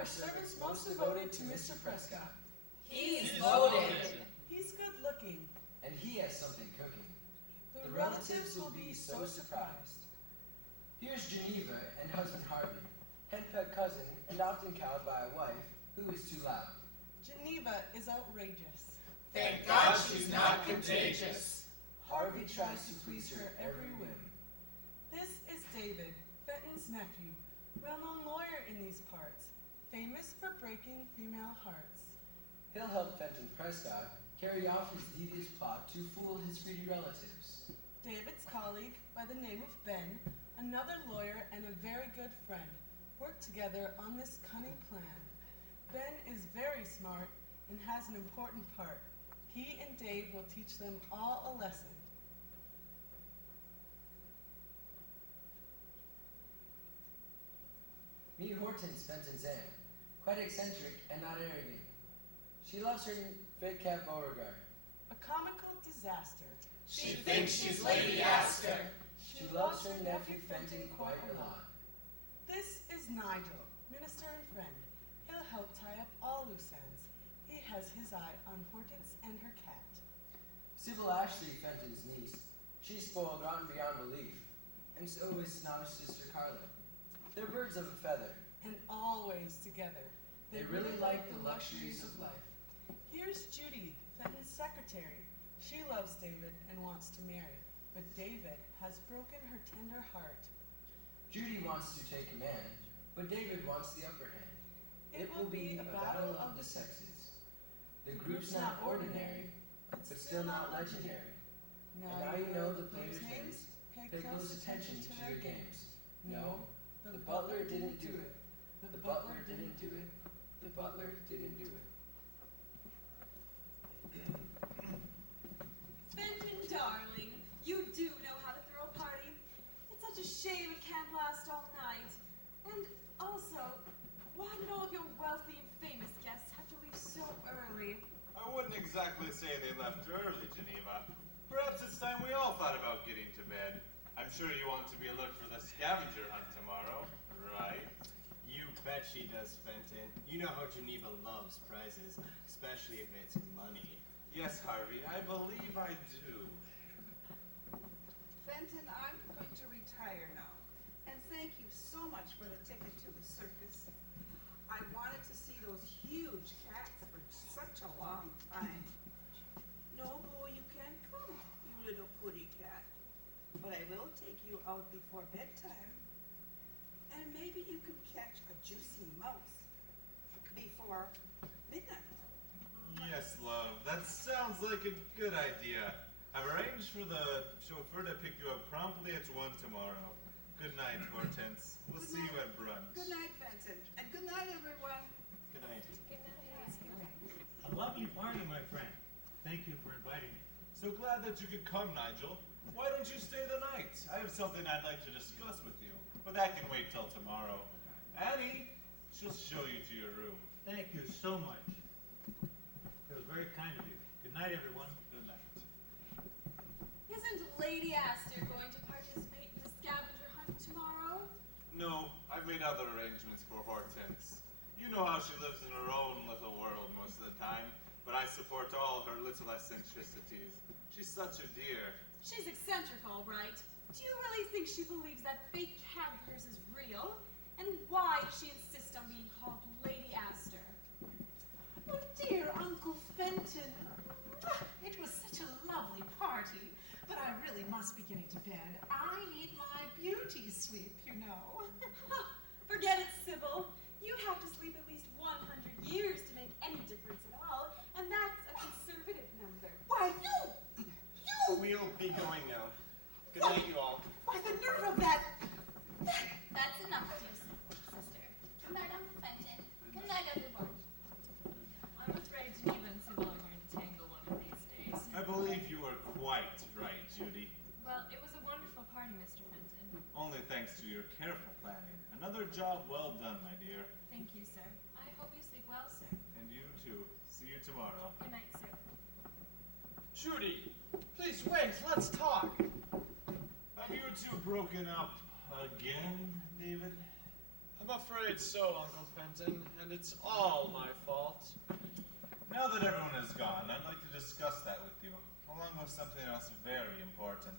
our servants most devoted to Mr. Prescott. He's loaded. He's good looking. And he has something cooking. The relatives will be so surprised. Here's Geneva and husband Harvey, henpecked cousin and often cowed by a wife who is too loud. Geneva is outrageous. Thank God she's not contagious. Harvey tries to please her every whim. This is David, Fenton's nephew, well-known lawyer in these parts, famous for breaking female hearts. He'll help Fenton Prescott carry off his devious plot to fool his greedy relatives. David's colleague, by the name of Ben, another lawyer and a very good friend, work together on this cunning plan. Ben is very smart and has an important part. He and Dave will teach them all a lesson. Meet Hortense, Fenton's aunt, quite eccentric and not arrogant. She loves her fake cat Beauregard. A comical disaster. She thinks she's Lady Astor. She loves her nephew Fenton quite a lot. This is Nigel, minister and friend. He'll help tie up all loose ends. He has his eye on Hortense and her cat. Sybil Ashley, Fenton's niece. She's spoiled rotten beyond belief. And so is snobbish sister Carla. They're birds of a feather. And always together. They really like the luxuries of life. Here's Judy, Fenton's secretary. She loves David and wants to marry, but David has broken her tender heart. Judy wants to take command, but David wants the upper hand. It will be a battle of the sexes. The group's not ordinary, but still not legendary. And now you know the players' names. Pay close attention to their games. No, the butler didn't do it. The butler didn't do it. The butler didn't do it. Fenton, darling, you do know how to throw a party. It's such a shame it can't last all night. And also, why did all of your wealthy and famous guests have to leave so early? I wouldn't exactly say they left early, Geneva. Perhaps it's time we all thought about getting to bed. I'm sure you want to be alert for the scavenger hunt tomorrow, right? You bet she does, Fenton. You know how Geneva loves prizes, especially if it's money. Yes, Harvey, I believe I do. Fenton, I'm going to retire now. And thank you so much for the ticket to the circus. I wanted to see those huge cats for such a long time. No, boy, you can't come, you little putty cat. But I will take you out before bedtime. And maybe you can catch a juicy mouse before midnight. Yes, love, that sounds like a good idea. I've arranged for the chauffeur to pick you up promptly at 1 tomorrow. Good night, Hortense. We'll see you at brunch. Good night, Fenton. And good night, everyone. Good night. A lovely party, my friend. Thank you for inviting me. So glad that you could come, Nigel. Why don't you stay the night? I have something I'd like to discuss with you, but that can wait till tomorrow. Annie, she'll show you to your room. Thank you so much. It was very kind of you. Good night, everyone. Good night. Isn't Lady Astor going to participate in the scavenger hunt tomorrow? No, I've made other arrangements for Hortense. You know how she lives in her own little world most of the time, but I support all her little eccentricities. She's such a dear. She's eccentric, all right. Do you really think she believes that fake cat of hers is real? And why does she insist on being called Lady Astor? Oh, dear Uncle Fenton. It was such a lovely party, but I really must be getting to bed. I need my beauty sleep, you know. Forget it, Sybil. You have to sleep at least 100 years to make any difference at all, and that's a conservative number. Why, you! We'll be going now. Good night, you all. Why, the nerve of that! That's enough, dear sister. Good night, Uncle Fenton. Good night, everyone. I'm afraid Geneva and Sybil are going to tangle one of these days. I believe you are quite right, Judy. Well, it was a wonderful party, Mr. Fenton. Only thanks to your careful planning. Another job well done, my dear. Thank you, sir. I hope you sleep well, sir. And you too. See you tomorrow. Good night, sir. Judy, please wait. Let's talk. Have you two broken up again, David? I'm afraid so, Uncle Fenton, and it's all my fault. Now that everyone is gone, I'd like to discuss that with you, along with something else very important.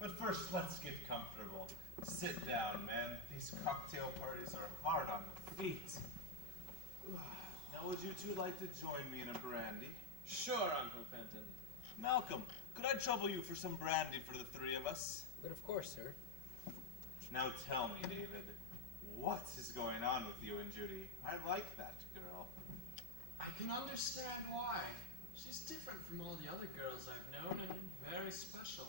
But first, let's get comfortable. Sit down, man. These cocktail parties are hard on the feet. Now, would you two like to join me in a brandy? Sure, Uncle Fenton. Malcolm, could I trouble you for some brandy for the three of us? But of course, sir. Now tell me, David, what is going on with you and Judy? I like that girl. I can understand why. She's different from all the other girls I've known and very special.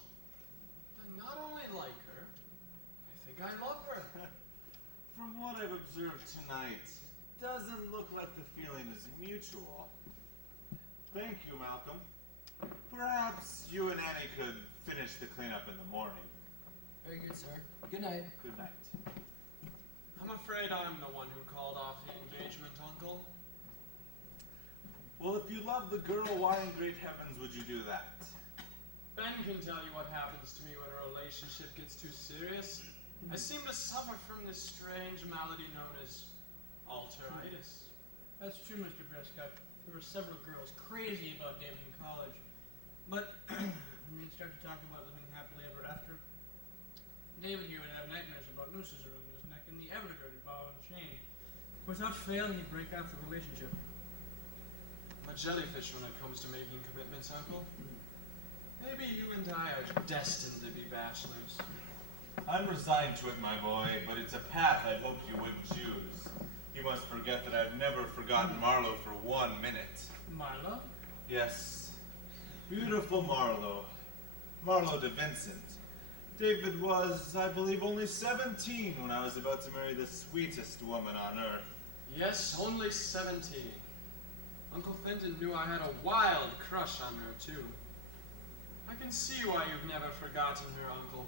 I not only like her, I think I love her. From what I've observed tonight, doesn't look like the feeling is mutual. Thank you, Malcolm. Perhaps you and Annie could finish the cleanup in the morning. Very good, sir. Good night. Good night. I'm afraid I'm the one who called off the engagement, Uncle. Well, if you love the girl, why in great heavens would you do that? Ben can tell you what happens to me when a relationship gets too serious. I seem to suffer from this strange malady known as alteritis. That's true, Mr. Prescott. There were several girls crazy about David in college. But when they'd start to talk about living happily ever after, David here would have nightmares about nooses around his neck and the ever-dreaded ball and chain. Without fail, he'd break off the relationship. I'm a jellyfish when it comes to making commitments, Uncle. Maybe you and I are destined to be bachelors. I'm resigned to it, my boy, but it's a path I'd hoped you wouldn't choose. You must forget that I've never forgotten Marlowe for 1 minute. Marlowe? Yes. Beautiful Marlowe. Marlowe de Vincent. David was, I believe, only 17 when I was about to marry the sweetest woman on earth. Yes, only 17. Uncle Fenton knew I had a wild crush on her, too. I can see why you've never forgotten her, Uncle.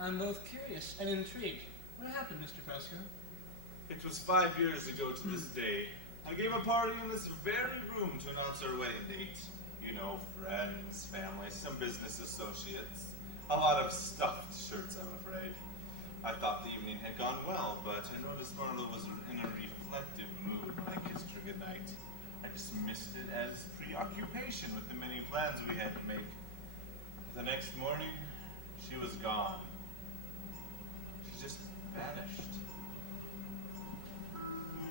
I'm both curious and intrigued. What happened, Mr. Prescott? It was 5 years ago to this day. I gave a party in this very room to announce our wedding date. You know, friends, family, some business associates. A lot of stuffed shirts, I'm afraid. I thought the evening had gone well, but I noticed Marlowe was in a reflective mood when I kissed her goodnight. I dismissed it as preoccupation with the many plans we had to make. The next morning, she was gone. She just vanished.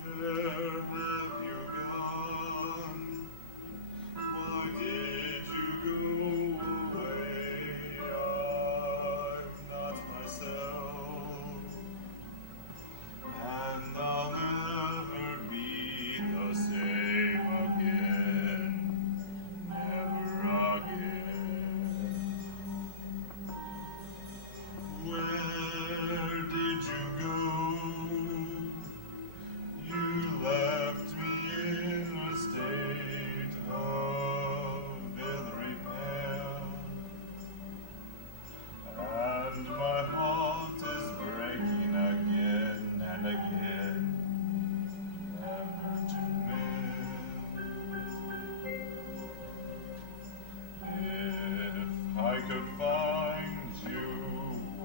Where have you gone? Why did you go away? I'm not myself, and I'll never be the same again, never again. Where did you go? You left me in a state of ill repair, and my heart is breaking again and again, never to mend. If I could find you,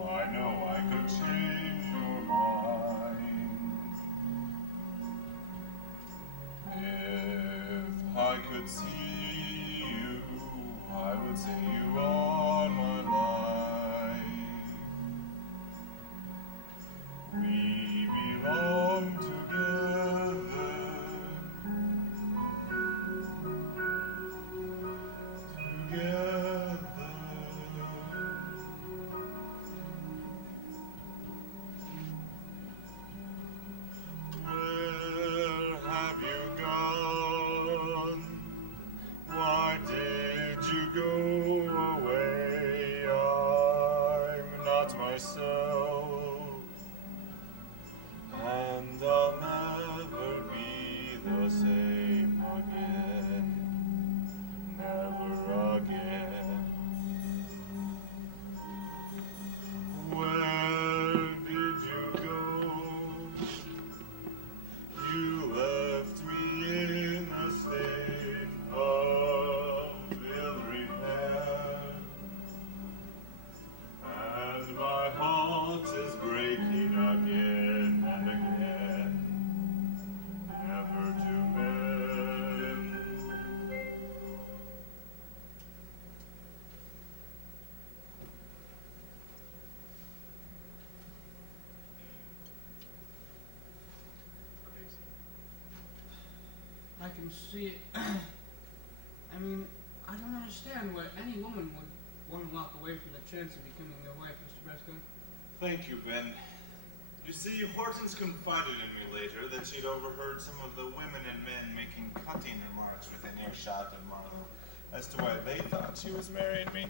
I know I could change your mind. If I could see you, I would say you are my life. We belong together, together. Where have you gone? Why did you go away? I'm not myself, and I'll never be the same again, never again. Where did you go? You left me in a state of ill repair, and my heart can see. I mean, I don't understand why any woman would want to walk away from the chance of becoming your wife, Mr. Prescott. Thank you, Ben. You see, Hortense confided in me later that she'd overheard some of the women and men making cutting remarks within earshot of Marlowe as to why they thought she was marrying me.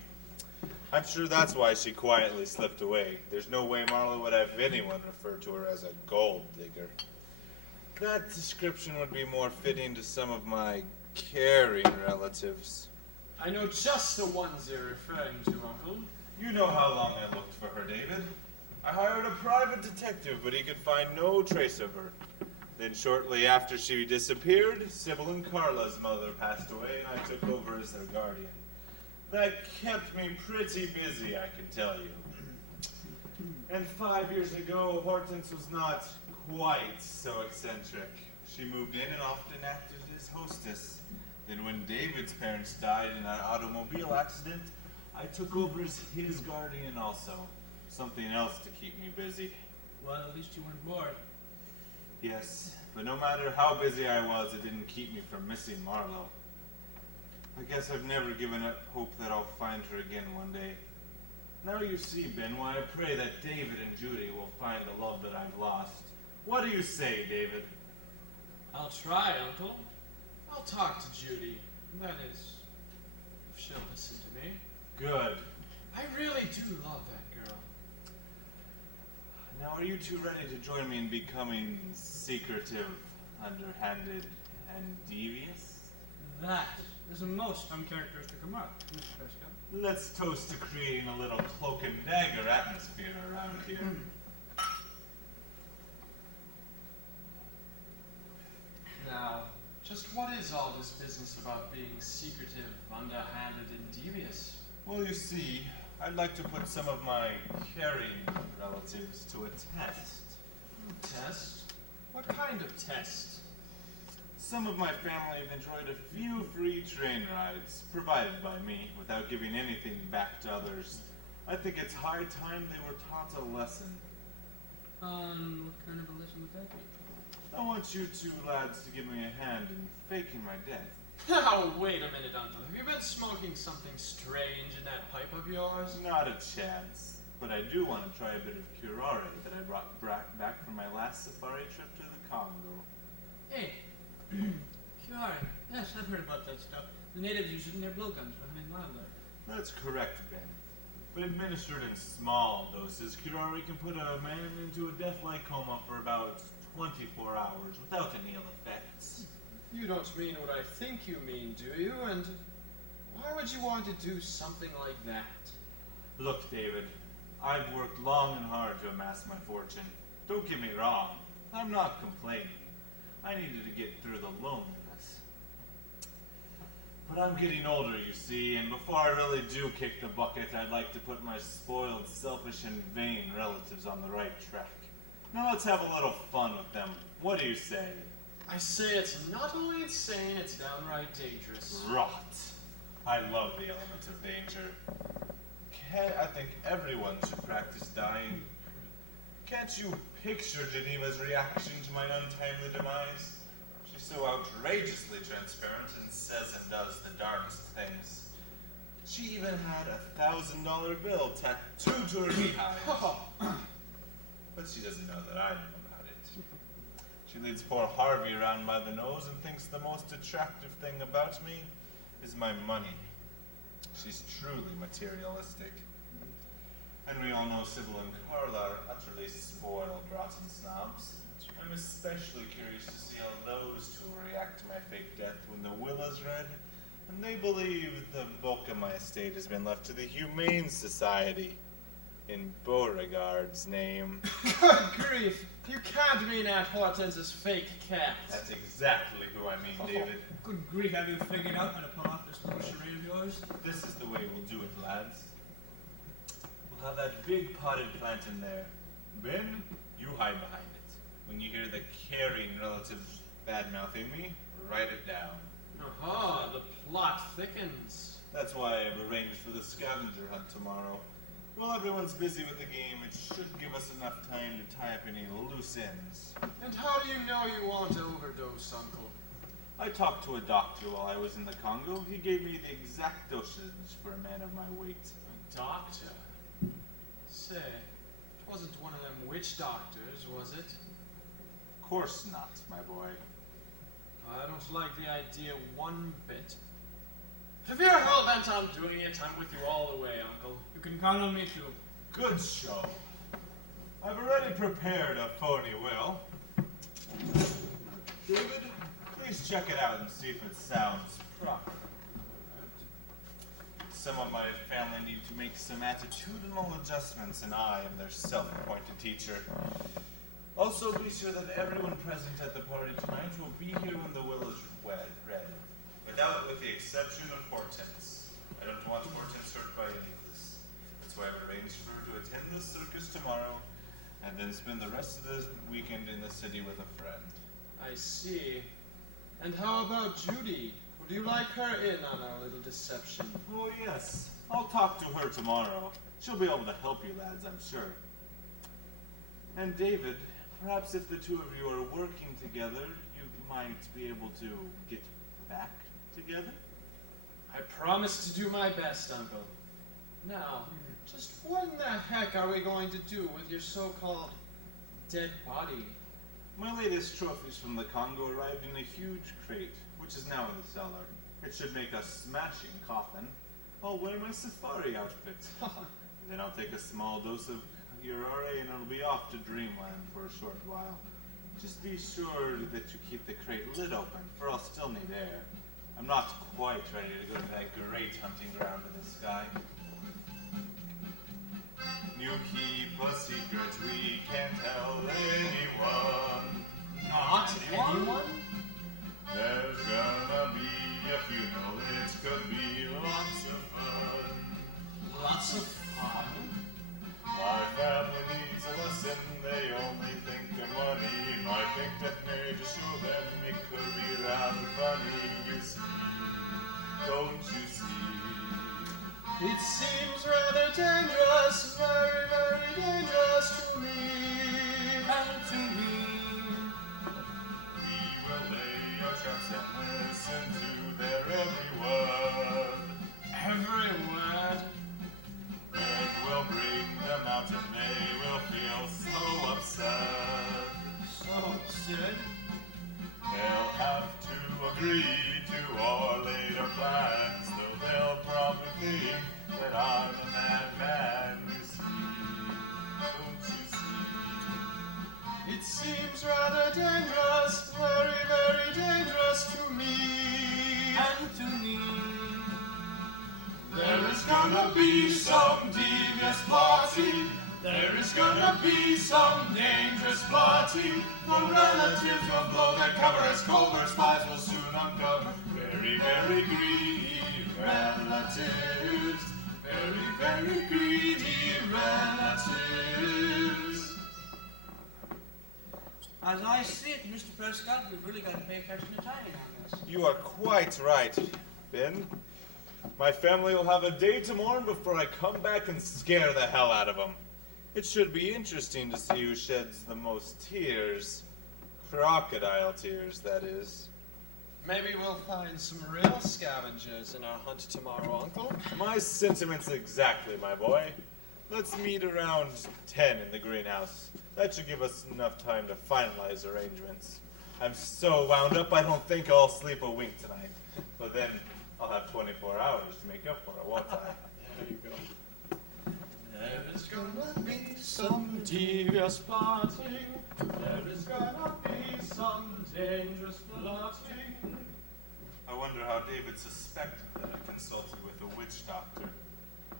I'm sure that's why she quietly slipped away. There's no way Marlowe would have anyone refer to her as a gold digger. That description would be more fitting to some of my caring relatives. I know just the ones you're referring to, Uncle. You know how long I looked for her, David. I hired a private detective, but he could find no trace of her. Then shortly after she disappeared, Sybil and Carla's mother passed away, and I took over as their guardian. That kept me pretty busy, I can tell you. And 5 years ago, Hortense was not quite so eccentric. She moved in and often acted as hostess. Then when David's parents died in an automobile accident, I took over as his guardian also. Something else to keep me busy. Well, at least you weren't bored. Yes, but no matter how busy I was, it didn't keep me from missing Marlowe. I guess I've never given up hope that I'll find her again one day. Now you see, Ben, why I pray that David and Judy will find the love that I've lost. What do you say, David? I'll try, Uncle. I'll talk to Judy. That is, if she'll listen to me. Good. I really do love that girl. Now, are you two ready to join me in becoming secretive, underhanded, and devious? That is a most uncharacteristic remark, Mr. Prescott. Let's toast to creating a little cloak and dagger atmosphere around here. Now, just what is all this business about being secretive, underhanded, and devious? Well, you see, I'd like to put some of my caring relatives to a test. Test? What kind of test? Some of my family have enjoyed a few free train rides, provided by me, without giving anything back to others. I think it's high time they were taught a lesson. What kind of a lesson would that be? I want you two lads to give me a hand in faking my death. Now, wait a minute, Uncle. Have you been smoking something strange in that pipe of yours? Not a chance. But I do want to try a bit of curare that I brought back from my last safari trip to the Congo. Hey, curare. Yes, I've heard about that stuff. The natives use it in their blowguns for hunting wildlife. That's correct, Ben. But administered in small doses, curare can put a man into a death-like coma for about 24 hours without any ill effects. You don't mean what I think you mean, do you? And why would you want to do something like that? Look, David, I've worked long and hard to amass my fortune. Don't get me wrong, I'm not complaining. I needed to get through the loneliness. But I'm getting older, you see, and before I really do kick the bucket, I'd like to put my spoiled, selfish, and vain relatives on the right track. Now let's have a little fun with them. What do you say? I say it's not only insane, it's downright dangerous. Rot. I love the element of danger. I think everyone should practice dying. Can't you picture Geneva's reaction to my untimely demise? She's so outrageously transparent and says and does the darndest things. She even had a $1,000 bill tattooed to her behind. But she doesn't know that I know about it. She leads poor Harvey around by the nose and thinks the most attractive thing about me is my money. She's truly materialistic. And we all know Sybil and Carla are utterly spoiled, rotten snobs. I'm especially curious to see how those two will react to my fake death when the will is read, and they believe the bulk of my estate has been left to the Humane Society in Beauregard's name. Good grief! You can't mean Aunt Hortense's fake cat. That's exactly who I mean, David. Good grief, have you figured out how to pull off this little charade of yours? This is the way we'll do it, lads. We'll have that big potted plant in there. Ben, you hide behind it. When you hear the caring relatives bad-mouthing me, write it down. Aha, the plot thickens. That's why I've arranged for the scavenger hunt tomorrow. While everyone's busy with the game, it should give us enough time to tie up any loose ends. And how do you know you won't overdose, Uncle? I talked to a doctor while I was in the Congo. He gave me the exact dosage for a man of my weight. A doctor? Say, it wasn't one of them witch doctors, was it? Of course not, my boy. I don't like the idea one bit. If you're hell-bent on doing it, I'm with you all the way, Uncle. You can count on me too. Good show. I've already prepared a phony will. David, please check it out and see if it sounds proper. Some of my family need to make some attitudinal adjustments, and I am their self-appointed teacher. Also, be sure that everyone present at the party tonight will be here when the will is read, with the exception of Hortense. I don't want Hortense hurt by any of this. That's why I've arranged for her to attend the circus tomorrow, and then spend the rest of the weekend in the city with a friend. I see. And how about Judy? Would you like her in on our little deception? Oh, yes. I'll talk to her tomorrow. She'll be able to help you lads, I'm sure. And David, perhaps if the two of you are working together, you might be able to get back together? I promise to do my best, Uncle. Now, just what in the heck are we going to do with your so-called dead body? My latest trophies from the Congo arrived in a huge crate, which is now in the cellar. It should make a smashing coffin. I'll wear my safari outfit. Then I'll take a small dose of curare and I'll be off to Dreamland for a short while. Just be sure that you keep the crate lid open, for I'll still need air. I'm not quite ready to go to that great hunting ground in the sky. You keep a secret we can't tell anyone. Not anyone? There's gonna be a funeral, it could be lots of fun. Lots of fun? My family needs a lesson, they only think of money. My pink death may just show them it could be rather funny, you see. Don't you see? It seems rather dangerous, very, very dangerous to me. And to me. We will lay our traps and listen to their every word. Every word? It will bring them out and they will feel so upset. So upset? They'll have to agree to our later plans, though they'll probably think that I'm a madman, you see. Don't you see? It seems rather dangerous, very, very dangerous to me. And to me. There is gonna be some devious plotting. There is gonna be some dangerous plotting. The relatives will blow their cover as covert spies will soon uncover. Very, very greedy relatives. Very, very greedy relatives. As I see it, Mr. Prescott, we've really got to pay attention to timing on this. You are quite right, Ben. My family will have a day to mourn before I come back and scare the hell out of them. It should be interesting to see who sheds the most tears. Crocodile tears, that is. Maybe we'll find some real scavengers in our hunt tomorrow, Uncle. My sentiments exactly, my boy. Let's meet around 10 in the greenhouse. That should give us enough time to finalize arrangements. I'm so wound up I don't think I'll sleep a wink tonight. But then I'll have 24 hours to make up for it, won't I? There you go. There is gonna be some devious plotting. There is gonna be some dangerous plotting. I wonder how David suspected that I consulted with a witch doctor.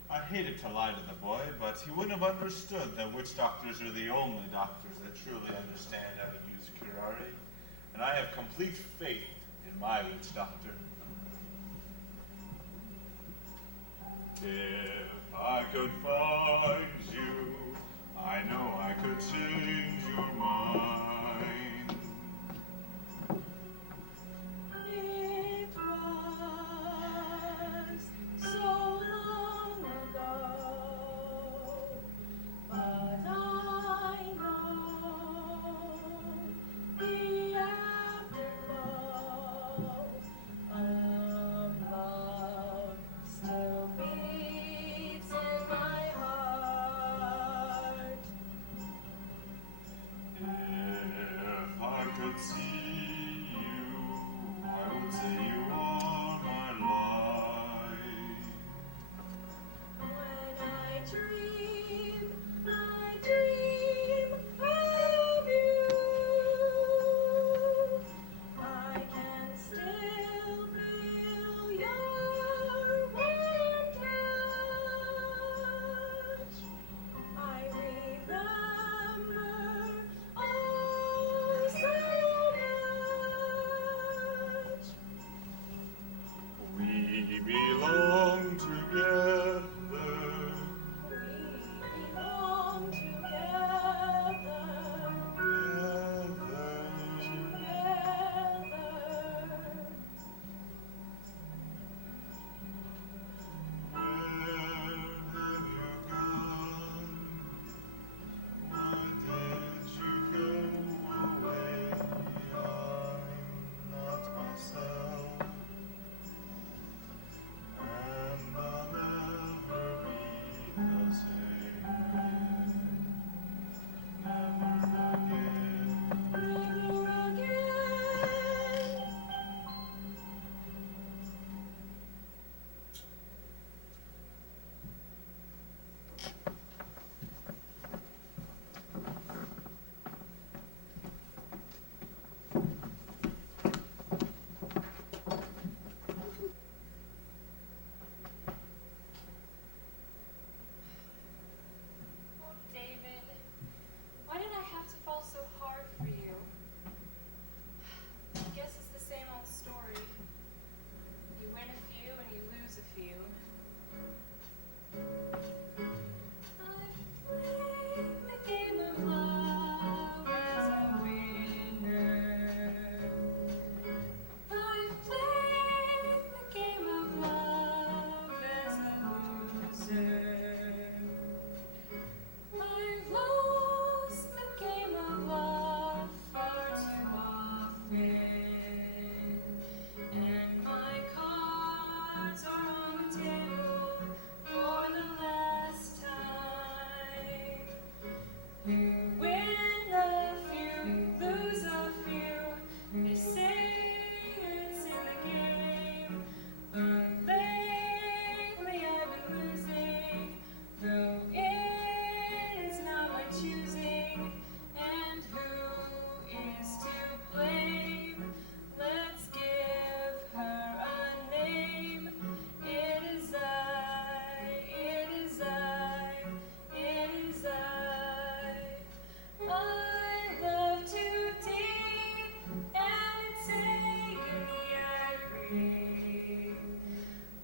I hated to lie to the boy, but he wouldn't have understood that witch doctors are the only doctors that truly understand how to use curare. And I have complete faith in my witch doctor. If I could find you, I know I could change your mind. It was so long ago, but I know the afterglow You win a few, lose a few. They say it's in the game, but lately I've been losing. Though it is not my choosing, and who is to blame? Let's give her a name. It is I, it is I, it is I. I love too deep, and it's agony I breathe.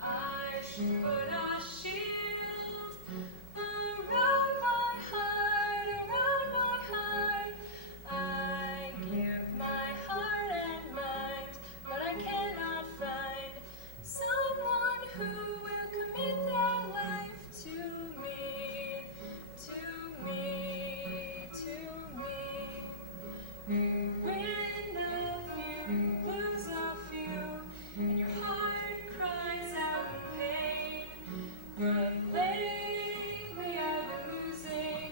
I should put a shield around my heart, around my heart. I give my heart and mind, but I cannot find someone who will commit their life to me, to me, to me. You win a few, lose a few, and your heart cries out in pain. But lately I've been losing,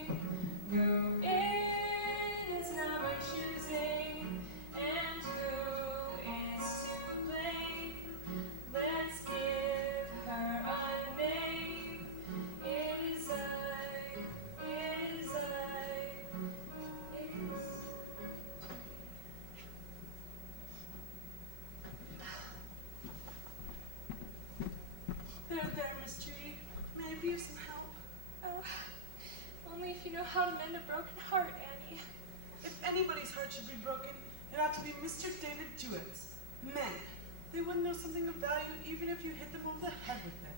though it is not my choosing, and who is to blame? Let's give her a name. It is I, it is I, it is. There, Miss Judy. May I be of some help? Oh, only if you know how to mend a broken heart, Annie. If anybody's heart should be broken, it ought to be Mr. David Jewett's. Men, they wouldn't know something of value even if you hit them over the head with it.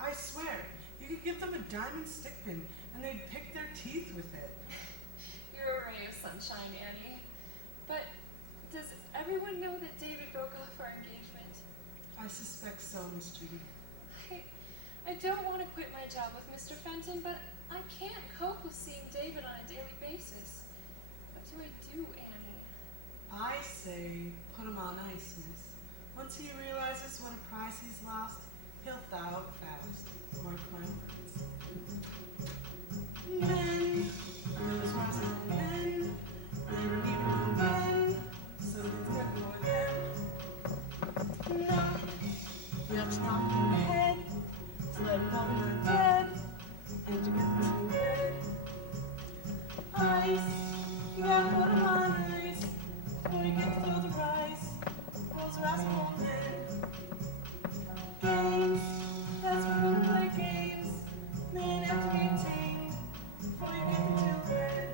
I swear, you could give them a diamond stick pin and they'd pick their teeth with it. You're a ray of sunshine, Annie. But does everyone know that David broke off our engagement? I suspect so, Miss Judy. I don't want to quit my job with Mr. Fenton, but I can't cope with seeing David on a daily basis. What do I do, Annie? I say, put him on ice, miss. Once he realizes what a prize he's lost, he'll thaw out fast. Mark my words. Men, those rising men, they were needing no men, something's good for them. Knock, you have to knock on your head, to let them know you're dead, and to get them to bed. Ice, you gotta put them on ice, before you get through the rice, those rascal men. Games, that's when we play games, men have to be tamed, before you get them to bed.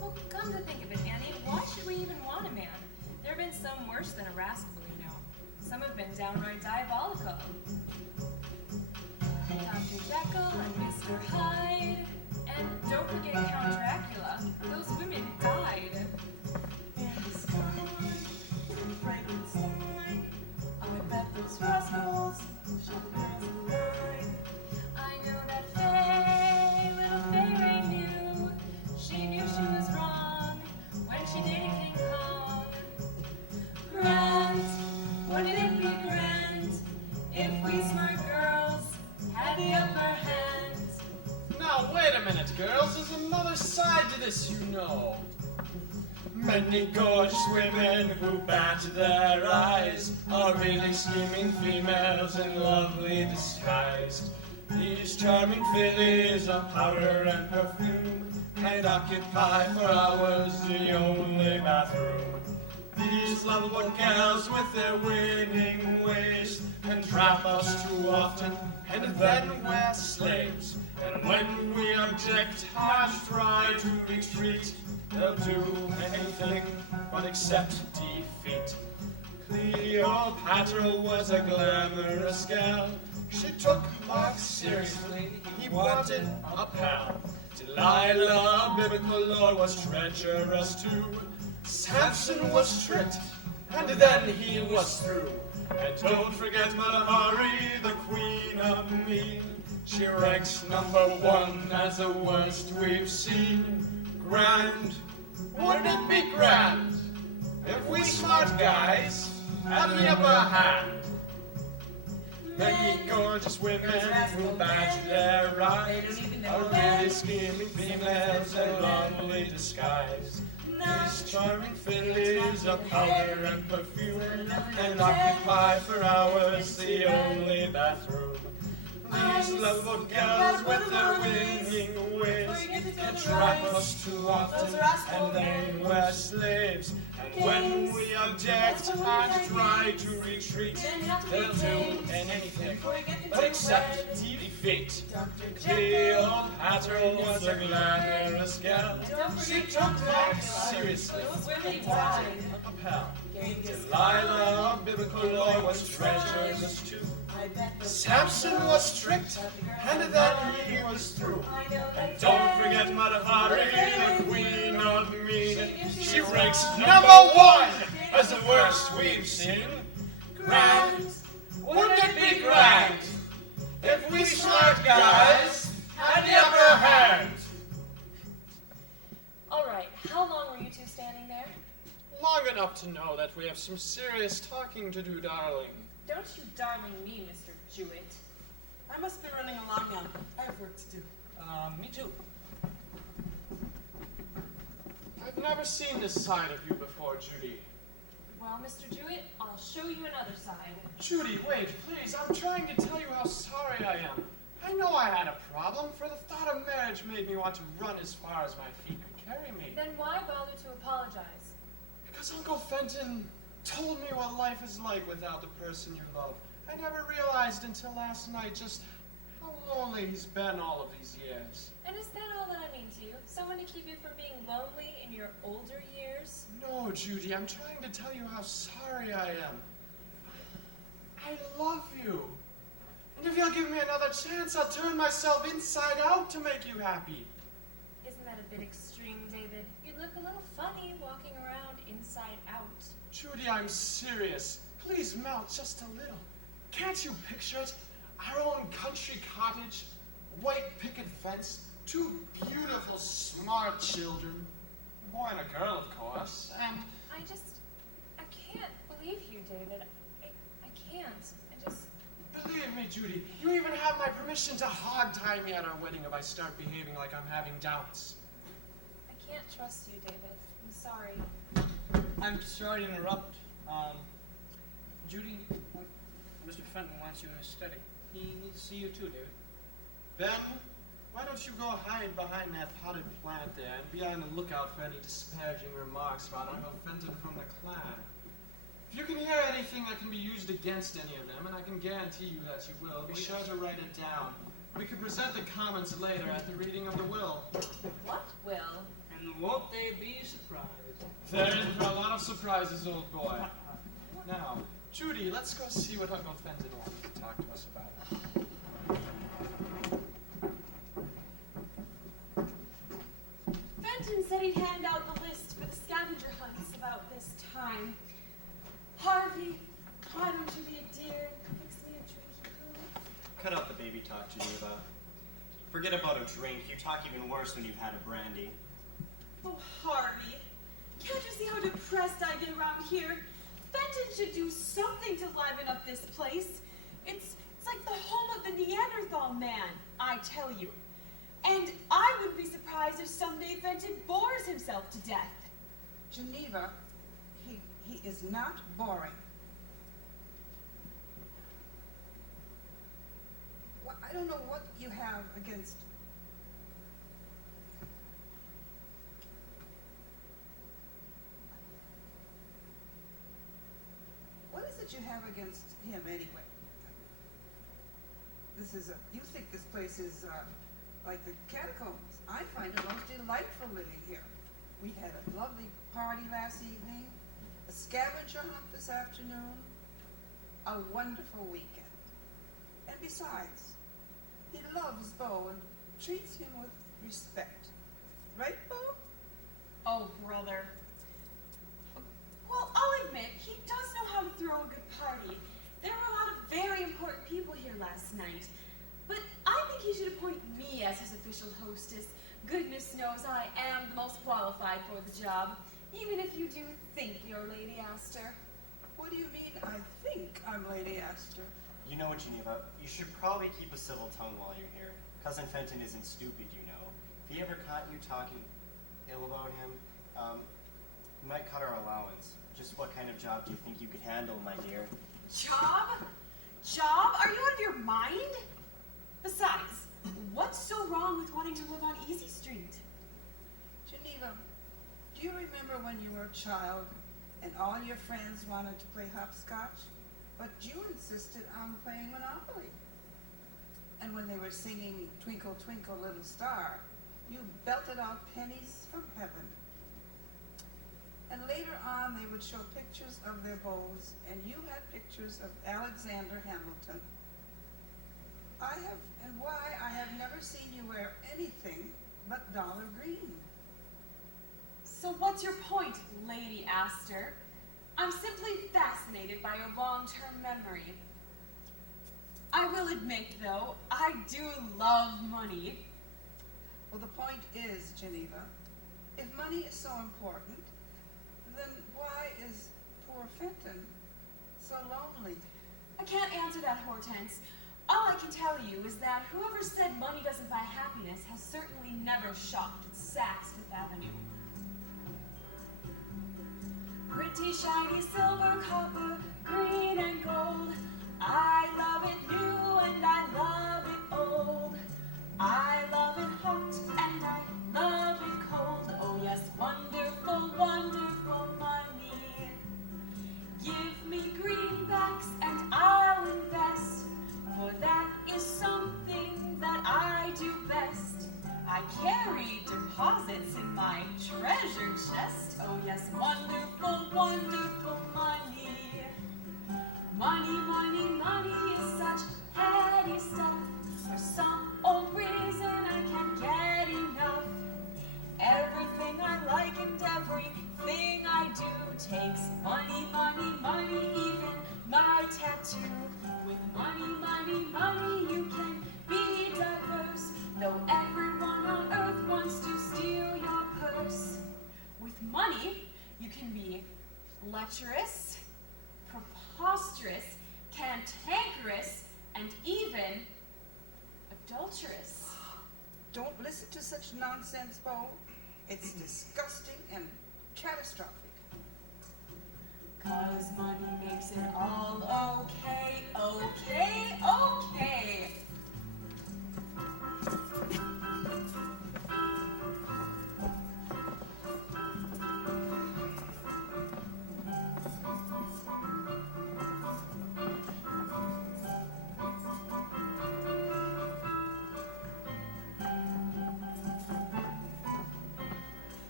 Well, come to think of it, Annie, why should we even want a man? There have been some worse than a rascal, you know. Some have been downright diabolical. Dr. Jekyll and Mr. Hyde. And don't forget Count Dracula. Those women died. And the Stein, and Frankenstein, I bet those rascals shot the girls of mine. I know that Faye, little Faye knew. She knew she was wrong when she dated King Kong. Grand, wouldn't it be grand if we smart girls had the upper hand? Now, wait a minute, girls. There's another side to this, you know. Many gorgeous women who bat their eyes are really scheming females in lovely disguise. These charming fillies of powder and perfume can occupy for hours the only bathroom. These lovable gals with their winning ways can trap us too often and then we're slaves. And when we object and try to retreat, they'll do anything but accept defeat. Cleopatra was a glamorous gal. She took Mark seriously, he wanted a pal. Delilah, biblical lore, was treacherous too. Samson was tricked, and then he was through. And don't forget Malahari, the queen of mean. She ranks #1 as the worst we've seen. Grand, wouldn't it be grand if we smart guys had the upper hand? Many gorgeous women who badge their eyes are really scheming females in lovely disguise. These charming fillies of powder and perfume can occupy for hours the only bathroom. These lovable gals with their winning ways can trap us too often, and then we're slaves. And when we object and try to retreat, they'll do anything but accept defeat. Cleopatra was a glamorous gal. She took life seriously and wanted a pal. Delilah, biblical law, was treacherous too. Samson was strict, and then he was through. And don't forget Madhari, the queen of mean. She ranks #1 as the worst we've seen. Grand, wouldn't it be grand if we smart guys had the upper hand? All right, how long were you two standing there? Long enough to know that we have some serious talking to do, darling. Don't you darling me, Mr. Jewett. I must be running along now. I have work to do. Me too. I've never seen this side of you before, Judy. Well, Mr. Jewett, I'll show you another side. Judy, wait, please. I'm trying to tell you how sorry I am. I know I had a problem, for the thought of marriage made me want to run as far as my feet could carry me. Then why bother to apologize? Because Uncle Fenton told me what life is like without the person you love. I never realized until last night just how lonely he's been all of these years. And is that all that I mean to you? Someone to keep you from being lonely in your older years? No, Judy, I'm trying to tell you how sorry I am. I love you. And if you'll give me another chance, I'll turn myself inside out to make you happy. Isn't that a bit extreme, David? You look a little funny walking around inside out. Judy, I'm serious. Please melt just a little. Can't you picture it? Our own country cottage, white picket fence, 2 beautiful, smart children. A boy and a girl, of course, and... I can't believe you, David. I can't. Believe me, Judy, you even have my permission to hog-tie me at our wedding if I start behaving like I'm having doubts. I can't trust you, David. I'm sorry. I'm sorry to interrupt. Judy, Mr. Fenton wants you in his study. He needs to see you too, David. Ben, why don't you go hide behind that potted plant there and be on the lookout for any disparaging remarks about Uncle Fenton from the clan? If you can hear anything that can be used against any of them, and I can guarantee you that you will, be sure to write it down. We could present the comments later at the reading of the will. What will? And won't they be surprised? There is a lot of surprises, old boy. Now, Judy, let's go see what Uncle Fenton wants to talk to us about. Fenton said he'd hand out the list for the scavenger hunts about this time. Harvey, why don't you be a dear and fix me a drink? Cut out the baby talk, Geneva. Forget about a drink. You talk even worse when you've had a brandy. Oh, Harvey, can't you see how depressed I get around here? Fenton should do something to liven up this place. It's like the home of the Neanderthal man, I tell you. And I wouldn't be surprised if someday Fenton bores himself to death. Geneva, he is not boring. Well, I don't know what you have against... What is it you have against him, anyway? You think this place is like the catacombs. I find it most delightful living here. We had a lovely party last evening, a scavenger hunt this afternoon, a wonderful weekend. And besides, he loves Bo and treats him with respect. Right, Bo? Oh, brother. Well, I'll admit, he does know how to throw a good party. There were a lot of very important people here last night. But I think he should appoint me as his official hostess. Goodness knows I am the most qualified for the job, even if you do think you're Lady Astor. What do you mean, I think I'm Lady Astor? You know what, Geneva? You should probably keep a civil tongue while you're here. Cousin Fenton isn't stupid, you know. If he ever caught you talking ill about him, he might cut our allowance. Just what kind of job do you think you could handle, my dear? Job? Job? Are you out of your mind? Besides, what's so wrong with wanting to live on Easy Street? Geneva, do you remember when you were a child and all your friends wanted to play hopscotch, but you insisted on playing Monopoly? And when they were singing Twinkle, Twinkle, Little Star, you belted out pennies from heaven. And later on, they would show pictures of their beaux, and you had pictures of Alexander Hamilton. I have never seen you wear anything but dollar green. So what's your point, Lady Astor? I'm simply fascinated by your long-term memory. I will admit, though, I do love money. Well, the point is, Geneva, if money is so important, then why is poor Fenton so lonely? I can't answer that, Hortense. All I can tell you is that whoever said money doesn't buy happiness has certainly never shopped at Saks Fifth Avenue. Pretty shiny silver, copper, green and gold. I love it new and I love it old. I love it hot and I love it cold. Oh yes, wonderful, wonderful money. Give me greenbacks and I'll invest, for that is something that I do best. I carry deposits in my treasure chest. Oh yes, wonderful, wonderful money. Money, money, money is such heady stuff. For some old reason I can't get enough. Everything I like and everything I do takes money, money, money, even my tattoo. With money, money, money you can be diverse, though everyone on earth wants to steal your purse. With money you can be lecherous, preposterous, cantankerous, and even adulterous. Don't listen to such nonsense, Bo. It's disgusting and catastrophic. 'Cause money makes it all okay, okay, okay.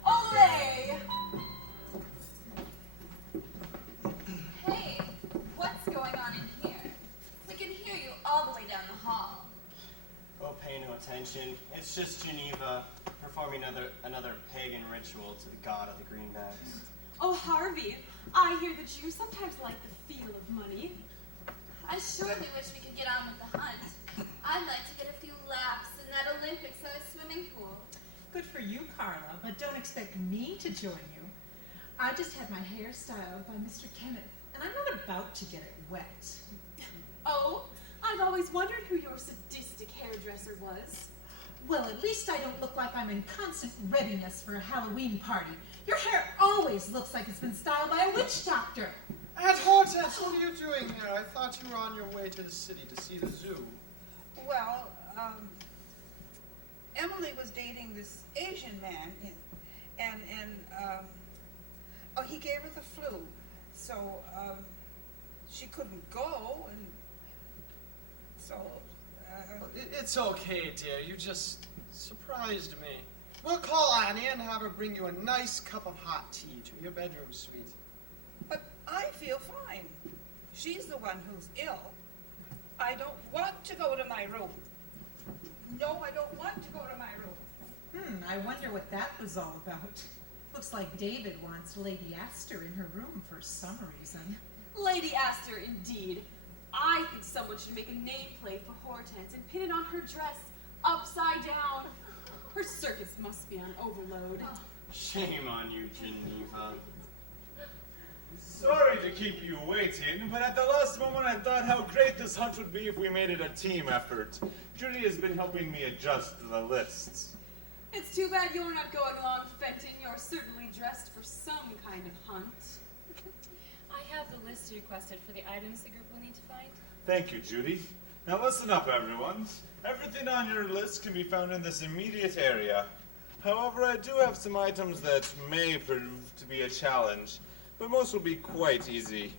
Ole! Hey, what's going on in here? We can hear you all the way down the hall. Oh, pay no attention. It's just Geneva performing another pagan ritual to the god of the greenbacks. Oh, Harvey, I hear that you sometimes like the feel of money. I surely wish we could get on with the hunt. I'd like to get a few laps in that Olympic-sized swimming pool. Good for you, Carla, but don't expect me to join you. I just had my hair styled by Mr. Kenneth, and I'm not about to get it wet. Oh, I've always wondered who your sadistic hairdresser was. Well, at least I don't look like I'm in constant readiness for a Halloween party. Your hair always looks like it's been styled by a witch doctor. Aunt Hortense, what are you doing here? I thought you were on your way to the city to see the zoo. Well, Emily was dating this Asian man, and he gave her the flu, so she couldn't go, and so. It's okay, dear. You just surprised me. We'll call Annie and have her bring you a nice cup of hot tea to your bedroom, sweet. But I feel fine. She's the one who's ill. I don't want to go to my room. No, I don't want to go to my room. I wonder what that was all about. Looks like David wants Lady Astor in her room for some reason. Lady Astor, indeed. I think someone should make a nameplate for Hortense and pin it on her dress upside down. Her circus must be on overload. Shame on you, Geneva. Sorry to keep you waiting, but at the last moment I thought how great this hunt would be if we made it a team effort. Judy has been helping me adjust the lists. It's too bad you're not going along, Fenton. You're certainly dressed for some kind of hunt. I have the list you requested for the items the group will need to find. Thank you, Judy. Now listen up, everyone. Everything on your list can be found in this immediate area. However, I do have some items that may prove to be a challenge, but most will be quite easy.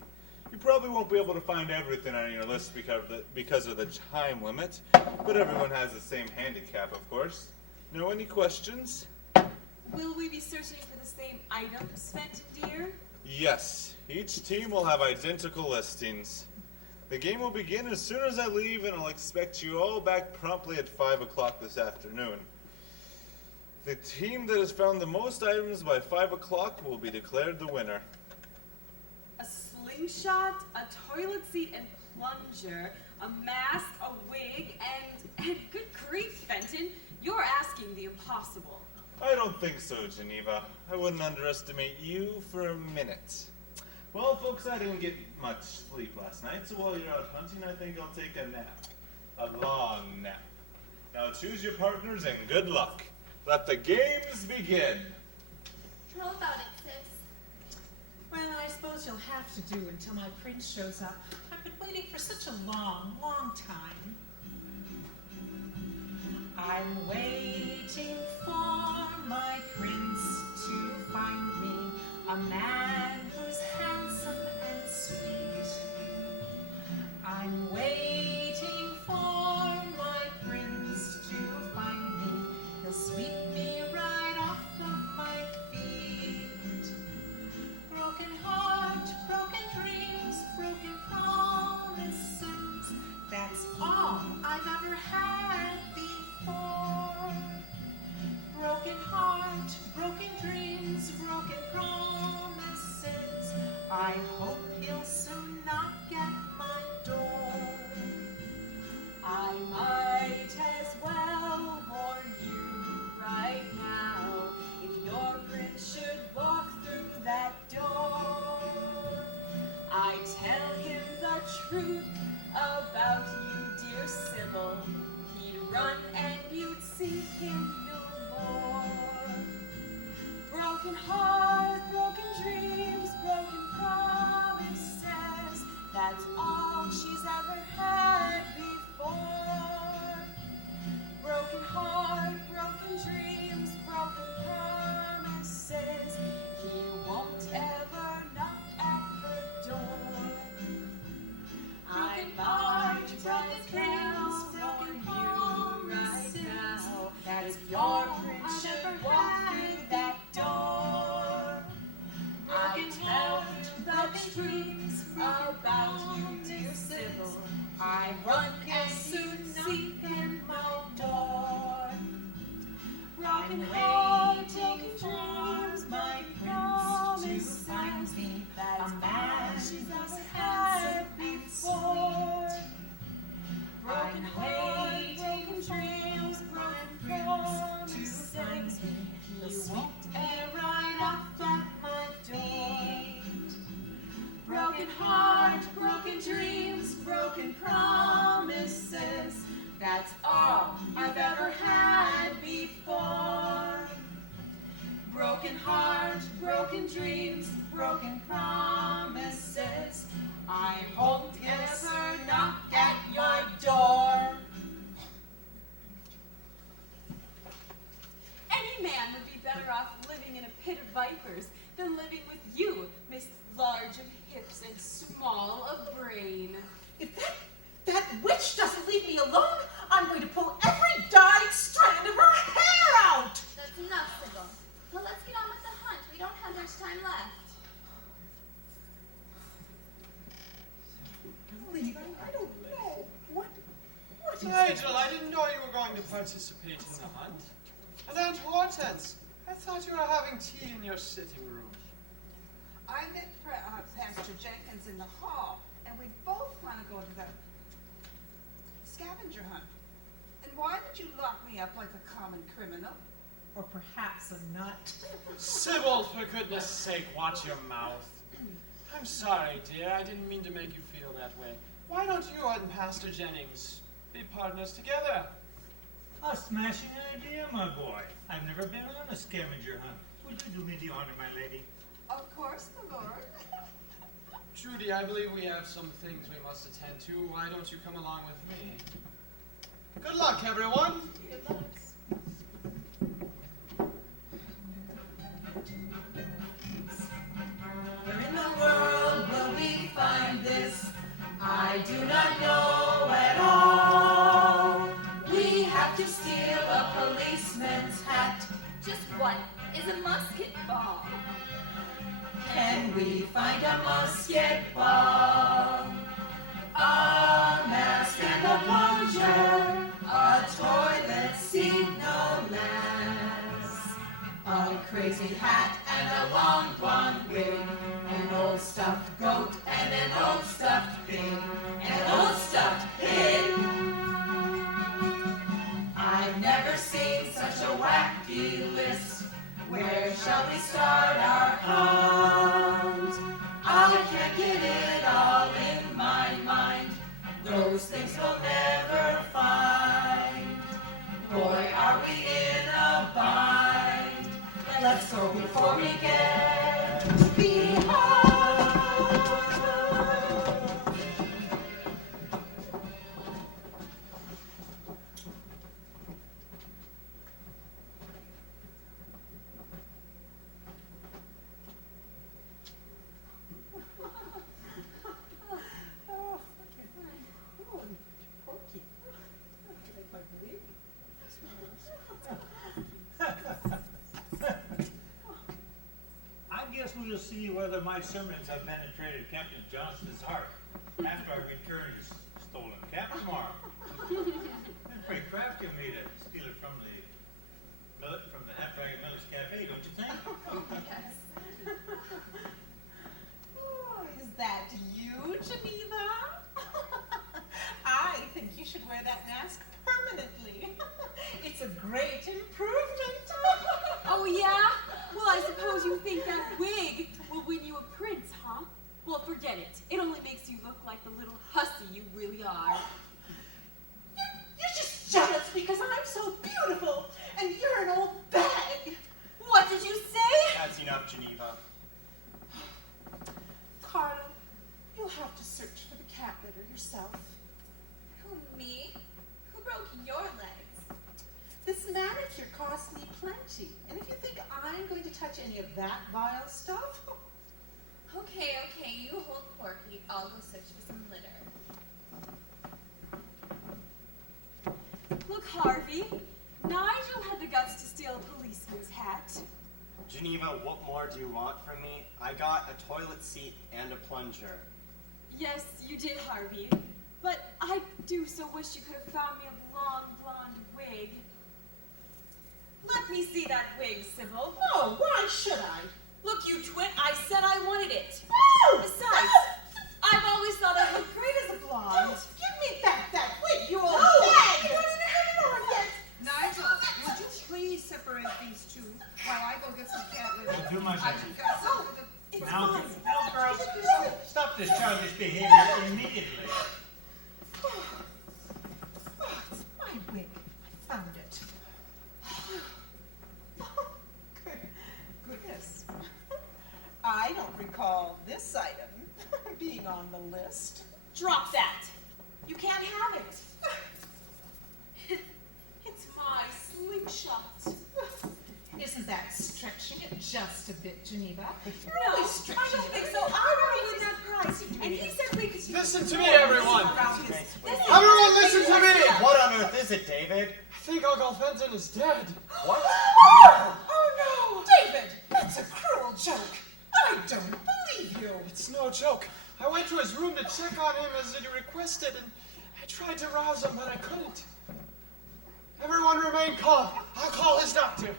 You probably won't be able to find everything on your list because of the time limit, but everyone has the same handicap, of course. Now, any questions? Will we be searching for the same items, Fenton dear? Yes. Each team will have identical listings. The game will begin as soon as I leave, and I'll expect you all back promptly at 5 o'clock this afternoon. The team that has found the most items by 5 o'clock will be declared the winner. A slingshot, a toilet seat and plunger, a mask, a wig, and good grief, Fenton, you're asking the impossible. I don't think so, Geneva. I wouldn't underestimate you for a minute. Well, folks, I didn't get much sleep last night, so while you're out hunting, I think I'll take a nap. A long nap. Now choose your partners and good luck. Let the games begin. How about it, sis? Well, I suppose you'll have to do until my prince shows up. I've been waiting for such a long, long time. I'm waiting for my prince to find me, a man who's handsome and sweet. I'm waiting for my prince to find me. He'll sweep me right off of my feet. Broken heart, broken dreams, broken promises. That's all I've ever had before. Broken heart, broken dreams, broken promises. I hope he'll soon knock at my door. I might as well warn you right now, if your prince should walk through that door, I tell him the truth about you, dear Sybil. He'd run and you'd see him no more. Broken heart, broken dreams, broken promises. That's all she's ever had before. Broken heart, broken dreams, broken promises. He won't ever knock at her door. I might as well warn you right now, that if your prince should walk through that door, I tell him the dreams about you, dear Sybil. I run and soon see him my door. Broken heart, broken dreams, my prince to find me, a man she's never had before. Broken heart, broken dreams, broken promises to find me. He'll sweep air right off at my feet. Broken heart, broken dreams, broken promises. That's all I've ever had before. Broken heart, broken dreams, broken promises. I won't ever knock at your door. Any man would be better off living in a pit of vipers than living with you, Miss Large of hips and small of brain. If that witch doesn't leave me alone, I'm going to pull every dyed strand of her hair out! That's enough, Sybil. Well, let's get on with the hunt. We don't have much time left. I don't know. What is Nigel, I didn't know you were going to participate in the hunt. And Aunt Hortense, I thought you were having tea in your sitting room. I met Pastor Jenkins in the hall, and we both want to go to the scavenger hunt. And why did you lock me up like a common criminal? Or perhaps a nut. Sybil, for goodness sake, watch your mouth. I'm sorry, dear. I didn't mean to make you feel that way. Why don't you and Pastor Jennings be partners together? A smashing idea, my boy. I've never been on a scavenger hunt. Would you do me the honor, my lady? Of course, my lord. Judy, I believe we have some things we must attend to. Why don't you come along with me? Good luck, everyone. Good luck. Where in the world will we find this? I do not know at all. We have to steal a policeman's hat. Just what is a musket ball? Can we find a musket ball? A mask and a plunger, a toilet seat no less, a crazy hat and a long blonde wig, an old stuffed goat and an old stuffed pig, an old stuffed pig. I've never seen such a wacky list. Where shall we start our hunt? I can't get it all in my mind. Those things we'll never find. Boy, are we in a bind. Let's go before we get behind. I guess we'll see whether my sermons have penetrated Captain Johnston's heart after I return his stolen cap tomorrow. That's pretty crafty of me to steal it from the Half-Dragon Miller's Cafe, don't you think? Yes. Oh, is that you, Geneva? I think you should wear that mask permanently. It's a great improvement. Oh, yeah? Well, I suppose you think that wig will win you a prince, huh? Well, forget it. It only makes you look like the little hussy you really are. You're just jealous because I'm so beautiful and you're an old bag. What did you say? That's enough, Geneva. Carlo, you'll have to search for the cat litter yourself. Who, me? Who broke your legs? This manicure cost me plenty, and if you think I'm going to touch any of that vile stuff... Okay, you hold Porky. I'll go search for some litter. Look, Harvey. Nigel had the guts to steal a policeman's hat. Geneva, what more do you want from me? I got a toilet seat and a plunger. Yes, you did, Harvey. But I do so wish you could have found me a long blonde wig. Let me see that wig, Sybil. No, why should I? Look, you twit, I said I wanted it. No! Besides, I've always thought I looked great as a blonde. Give me back that wig, you old No! bag! You don't even have it on yet. Nigel, would you please separate these two while I go get some cat litter? I'll do my I best. just got some of the... It's Now, fine. girls, stop this childish behavior immediately. Oh, it's my wig. I found it. Goodness. I don't recall this item being on the list. Drop that. You can't have it. It's my slingshot. Isn't that stretching it just a bit, Geneva? No, I don't think so. I already win that prize. And he said we could... Listen to me, everyone. Everyone listen to me. What on earth is it, David? I think Uncle Fenton is dead. What? Oh, no! David, that's a cruel joke. I don't believe you. It's no joke. I went to his room to check on him as he requested, and I tried to rouse him, but I couldn't. Everyone remain calm. I'll call his doctor.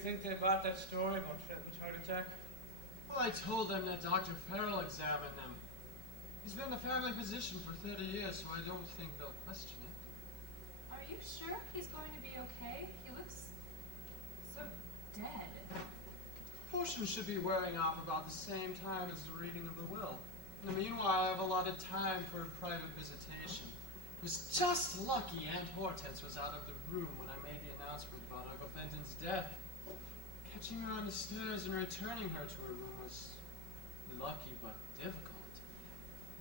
think they bought that story about Fenton's heart attack? Well, I told them that Dr. Farrell examined them. He's been the family physician for 30 years, so I don't think they'll question it. Are you sure he's going to be okay? He looks so dead. Potions should be wearing off about the same time as the reading of the will. In the meanwhile, I have a lot of time for private visitation. It was just lucky Aunt Hortense was out of the room when I made the announcement about Uncle Fenton's death. Catching her on the stairs and returning her to her room was lucky but difficult.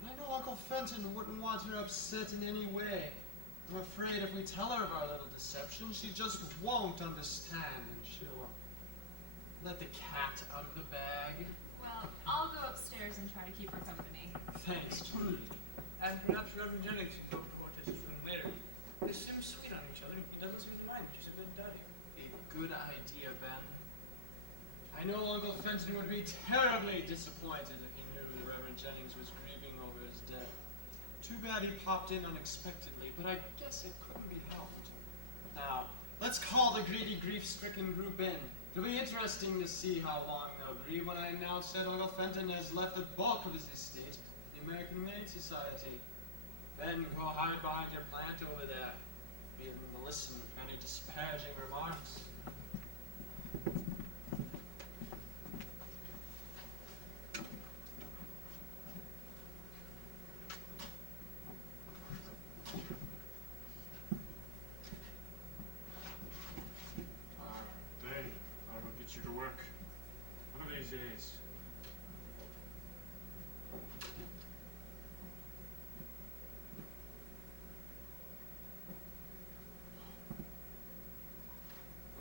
And I know Uncle Fenton wouldn't want her upset in any way. I'm afraid if we tell her of our little deception, she just won't understand, and she'll let the cat out of the bag. Well, I'll go upstairs and try to keep her company. Thanks, Julie. And perhaps Reverend Jennings can go to Hortense's room later. They seem sweet on each other. He doesn't seem to mind, which is a good daddy. A good idea, Ben. I know Uncle Fenton would be terribly disappointed if he knew the Reverend Jennings was grieving over his death. Too bad he popped in unexpectedly, but I guess it couldn't be helped. Now, let's call the greedy, grief-stricken group in. It'll be interesting to see how long they'll grieve when I announce that Uncle Fenton has left the bulk of his estate to the American Humane Society. Then go hide behind your plant over there. Be able to listen to any disparaging remarks.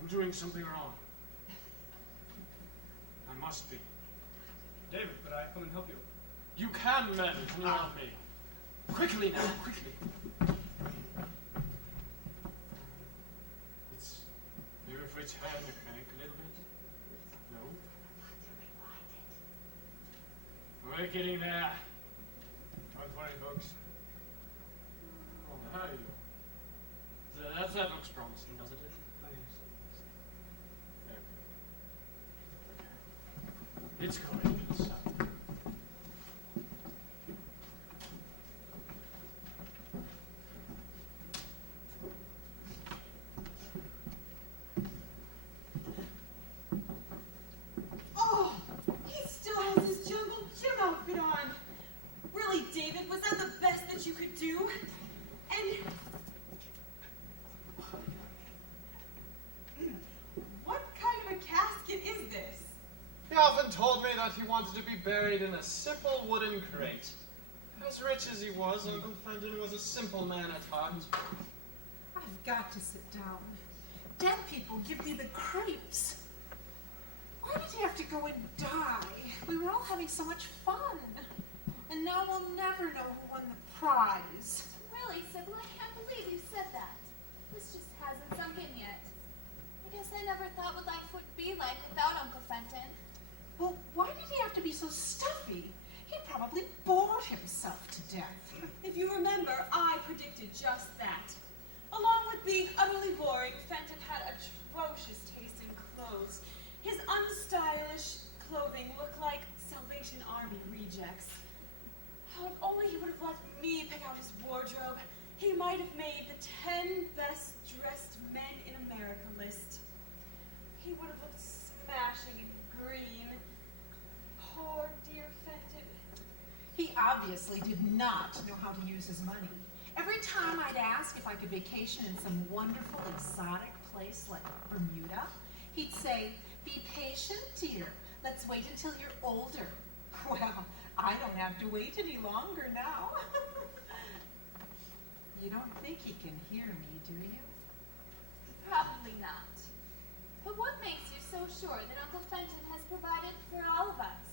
I'm doing something wrong. I must be. David, could I come and help you? You can, men. Can you help me? Quickly now, quickly. It's maybe if we turn the crank a little bit. No. We're getting there. Don't worry, folks. Oh, there you go. That looks promising, doesn't it? It's going to the south. Oh, he still has his jungle gym outfit on. Really, David, was that the best that you could do? And what kind of a casket is this? He often told me that he wanted to be buried in a simple wooden crate. As rich as he was, Uncle Fenton was a simple man at heart. I've got to sit down. Dead people give me the creeps. Why did he have to go and die? We were all having so much fun. And now we'll never know who won the prize. Really, Sybil, I can't believe you said that. This just hasn't sunk in yet. I guess I never thought what life would be like without Uncle Fenton. Well, why did he have to be so stuffy? He probably bored himself to death. If you remember, I predicted just that. Along with being utterly boring, Fenton had atrocious taste in clothes. His unstylish clothing looked like Salvation Army rejects. Oh, if only he would have let me pick out his wardrobe, he might have made the 10 best dressed men in America list. He would have looked smashing in green. Poor dear Fenton. He obviously did not know how to use his money. Every time I'd ask if I could vacation in some wonderful exotic place like Bermuda, he'd say, "Be patient, dear. Let's wait until you're older." Well, I don't have to wait any longer now. You don't think he can hear me, do you? Probably not. But what makes you so sure that Uncle Fenton has provided for all of us?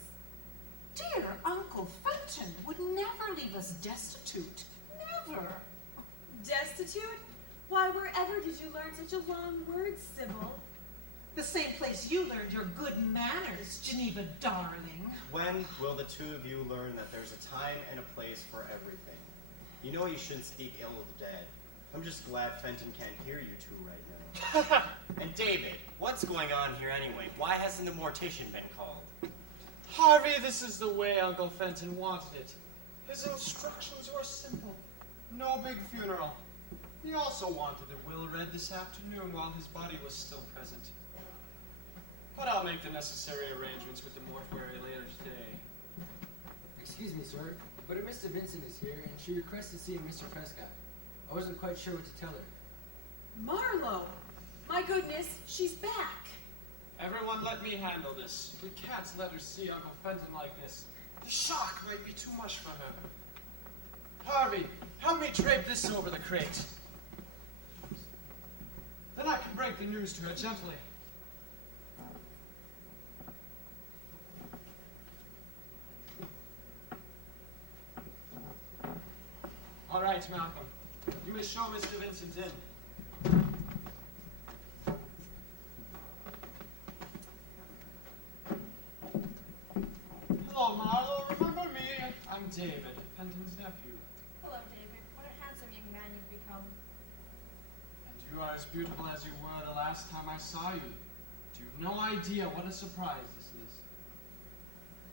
Dear Uncle Fenton would never leave us destitute. Never. Destitute? Why, wherever did you learn such a long word, Sybil? The same place you learned your good manners, Geneva darling. When will the two of you learn that there's a time and a place for everything? You know you shouldn't speak ill of the dead, I'm just glad Fenton can't hear you two right now. And David, what's going on here anyway? Why hasn't the mortician been called? Harvey, this is the way Uncle Fenton wanted it. His instructions were simple. No big funeral. He also wanted a will read this afternoon while his body was still present. But I'll make the necessary arrangements with the mortuary later today. Excuse me, sir, but Mr. Vincent is here, and she requests to see Mr. Prescott. I wasn't quite sure what to tell her. Marlowe! My goodness, she's back! Everyone let me handle this. We can't let her see Uncle Fenton like this. The shock might be too much for her. Harvey, help me drape this over the crate. Then I can break the news to her gently. All right, Malcolm. You may show Mr. Vincent in. Hello, Marlowe. Remember me? I'm David, Fenton's nephew. Hello, David. What a handsome young man you've become. And you are as beautiful as you were the last time I saw you. You've no idea what a surprise this is.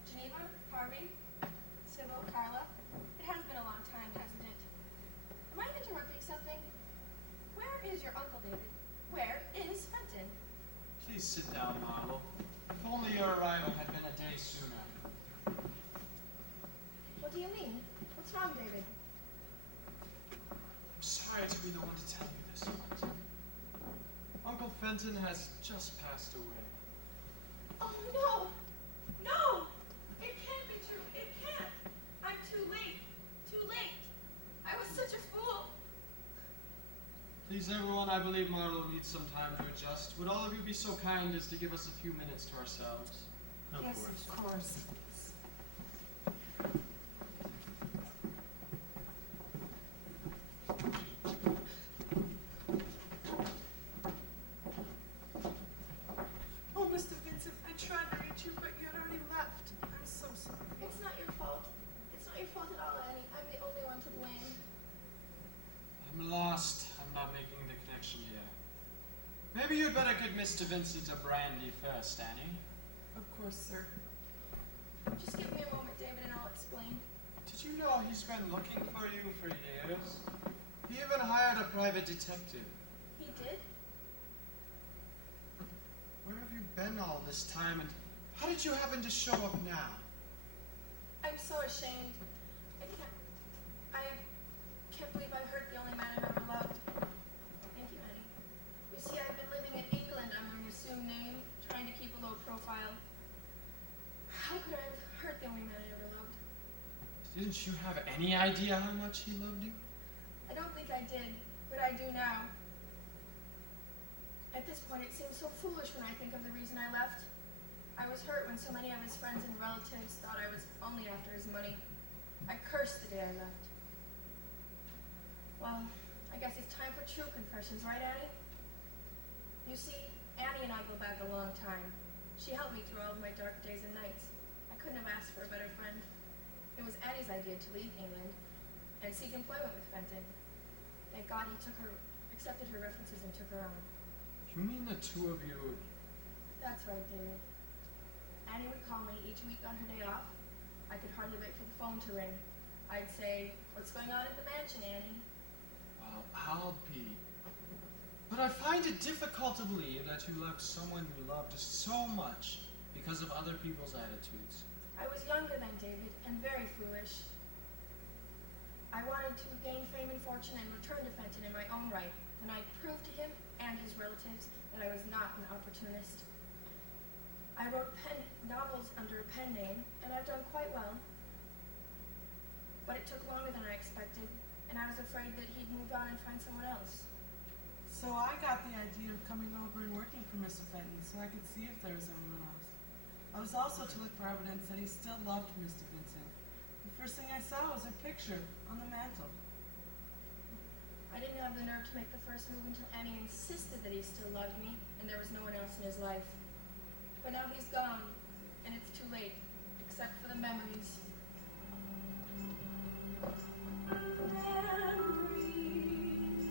Geneva, Harvey, Sybil, Carla. It has been a long time, hasn't it? Am I interrupting something? Where is your uncle, David? Where is Fenton? Please sit down, Marlowe. If only your arrival had been a day sooner. What do you mean? What's wrong, David? I'm sorry to be the one to tell you this, but Uncle Fenton has just passed away. Oh, no! No! It can't be true. It can't. I'm too late. Too late. I was such a fool. Please, everyone, I believe Marlowe needs some time to adjust. Would all of you be so kind as to give us a few minutes to ourselves? Yes, of course. Oh, Mr. Vincent, I tried to reach you, but you had already left. I'm so sorry. It's not your fault. It's not your fault at all, Annie. I'm the only one to blame. I'm lost. I'm not making the connection here. Maybe you'd better get Mr. Vincent a brandy first, Annie. Of course, sir. Just give me a moment, David, and I'll explain. Did you know he's been looking for you for years? He even hired a private detective. He did? Where have you been all this time, and how did you happen to show up now? I'm so ashamed. I can't believe I hurt the only man I've ever loved. Thank you, Annie. You see, I've been living in England under an assumed name, trying to keep a low profile. How could I have hurt the only man I ever loved? Didn't you have any idea how much he loved you? I don't think I did, but I do now. At this point, it seems so foolish when I think of the reason I left. I was hurt when so many of his friends and relatives thought I was only after his money. I cursed the day I left. Well, I guess it's time for true confessions, right, Annie? You see, Annie and I go back a long time. She helped me through all of my dark days and nights. I couldn't have asked for a better friend. It was Annie's idea to leave England and seek employment with Fenton. Thank God he accepted her references and took her on. You mean the two of you? That's right, David. Annie would call me each week on her day off. I could hardly wait for the phone to ring. I'd say, "What's going on at the mansion, Annie?" Well, I'll be. But I find it difficult to believe that you left someone you loved so much because of other people's attitudes. I was younger than David and very foolish. I wanted to gain fame and fortune and return to Fenton in my own right, and I proved to him and his relatives that I was not an opportunist. I wrote novels under a pen name, and I've done quite well. But it took longer than I expected, and I was afraid that he'd move on and find someone else. So I got the idea of coming over and working for Mr. Fenton so I could see if there was anyone else. I was also to look for evidence that he still loved Mr. Vincent. The first thing I saw was a picture on the mantel. I didn't have the nerve to make the first move until Annie insisted that he still loved me and there was no one else in his life. But now he's gone, and it's too late, except for the memories. Memories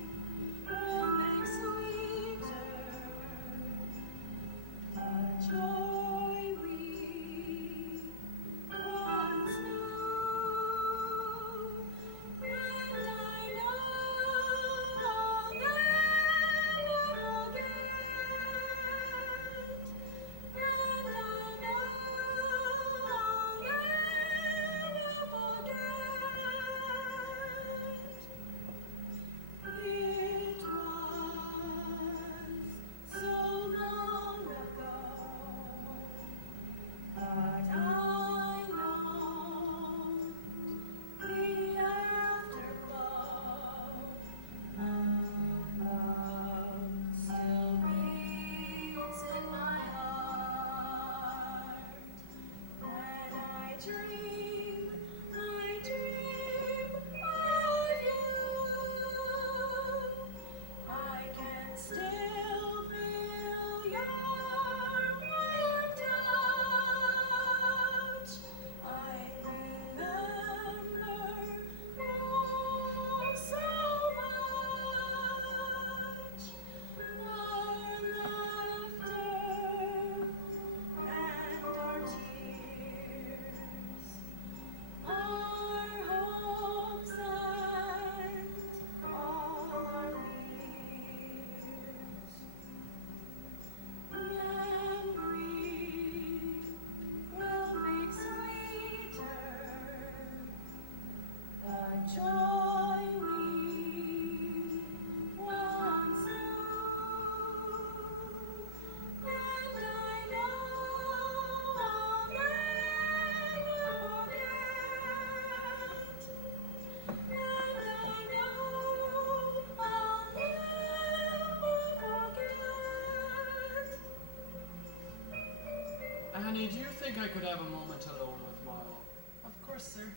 think I could have a moment alone with Marlowe? Of course, sir.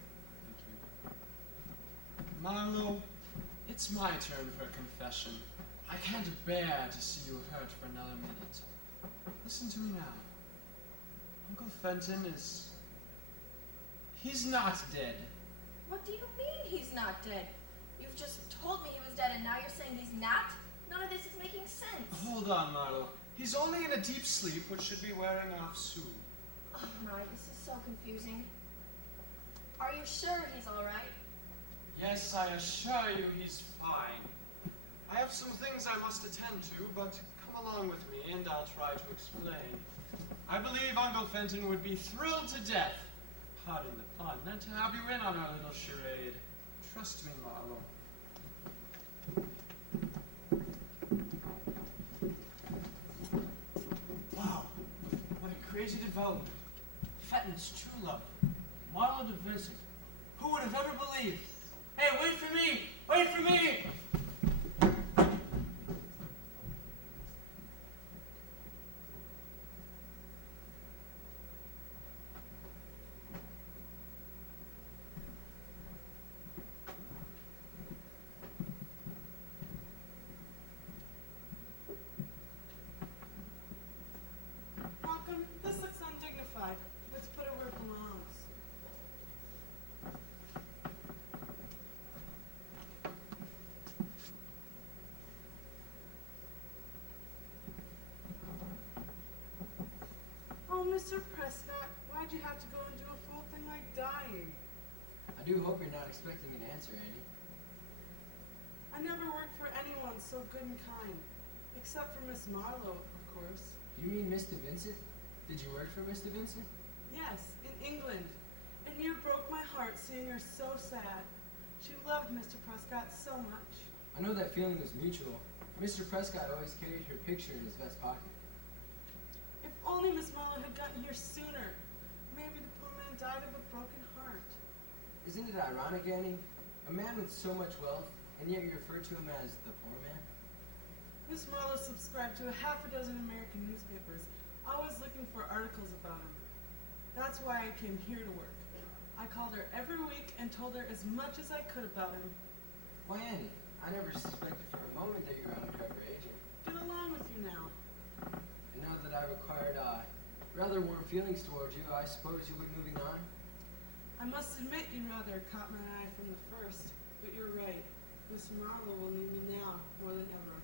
Thank you. Marlowe, it's my turn for a confession. I can't bear to see you hurt for another minute. Listen to me now. Uncle Fenton is... He's not dead. What do you mean he's not dead? You've just told me he was dead and now you're saying he's not? None of this is making sense. Hold on, Marlowe. He's only in a deep sleep, which should be wearing off soon. Oh my, this is so confusing. Are you sure he's alright? Yes, I assure you he's fine. I have some things I must attend to, but come along with me and I'll try to explain. I believe Uncle Fenton would be thrilled to death, pardon the pun, and to have you in on our little charade. Trust me, Marlowe. Wow, what a crazy development. Fenton's true love, Marlowe de Vincent. Who would have ever believed? Hey, wait for me! Wait for me! Malcolm, this looks undignified. Let's put it where it belongs. Oh, Mr. Prescott, why'd you have to go and do a fool thing like dying? I do hope you're not expecting an answer, Andy. I never worked for anyone so good and kind. Except for Miss Marlowe, of course. You mean Miss de Vincent? Did you work for Miss de Vincent? Yes, in England. And you broke my heart seeing her so sad. She loved Mr. Prescott so much. I know that feeling was mutual. Mr. Prescott always carried her picture in his vest pocket. If only Miss Marlowe had gotten here sooner. Maybe the poor man died of a broken heart. Isn't it ironic, Annie? A man with so much wealth, and yet you refer to him as the poor man? Miss Marlowe subscribed to a half a dozen American newspapers, always looking for articles about him. That's why I came here to work. I called her every week and told her as much as I could about him. Why, Annie, I never suspected for a moment that you were undercover agent. Get along with you now. And now that I required rather warm feelings towards you, I suppose you would be moving on? I must admit you rather caught my eye from the first, but you're right. Miss Marlowe will need me now more than ever.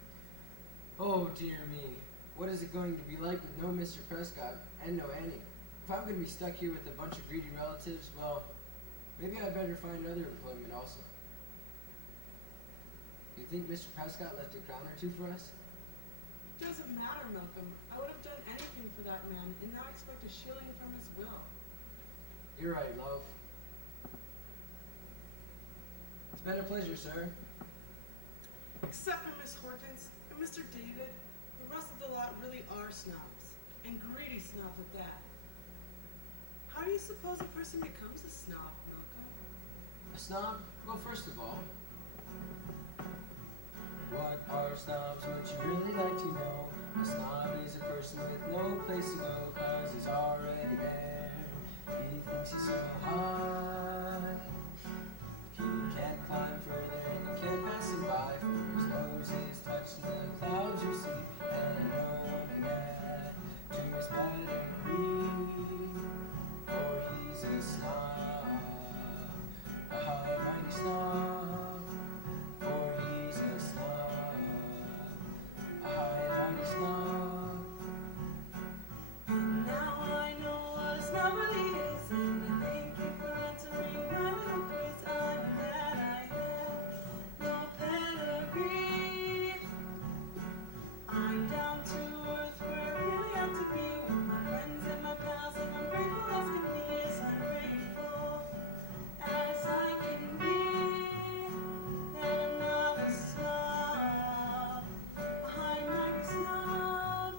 Oh, dear me. What is it going to be like with no Mr. Prescott and no Annie? If I'm going to be stuck here with a bunch of greedy relatives, well, maybe I'd better find other employment also. Do you think Mr. Prescott left a crown or two for us? It doesn't matter, Malcolm. I would have done anything for that man and not expect a shilling from his will. You're right, love. It's been a pleasure, sir. Except for Miss Hortense and Mr. David, the rest of the lot really are snobs, and greedy snobs at that. How do you suppose a person becomes a snob, Malcolm? A snob? Well, first of all, what are snobs? Would you really like to know? A snob is a person with no place to go, 'cause he's already there. He thinks he's so high, he can't climb further and he can't pass him by, for his nose is touching the clouds you see, and no one can add to his pedigree, for he's a snob, a high mighty snob, for he's a snob, a high mighty snob. And now I know what a snob really is, and I thank you for answering my little quiz. I'm glad I have no pedigree. I'm down to earth where I really have to be, with my friends and my pals, and I'm grateful as can be. Yes, I'm grateful as I can be that I'm not a snob, a high mighty snob.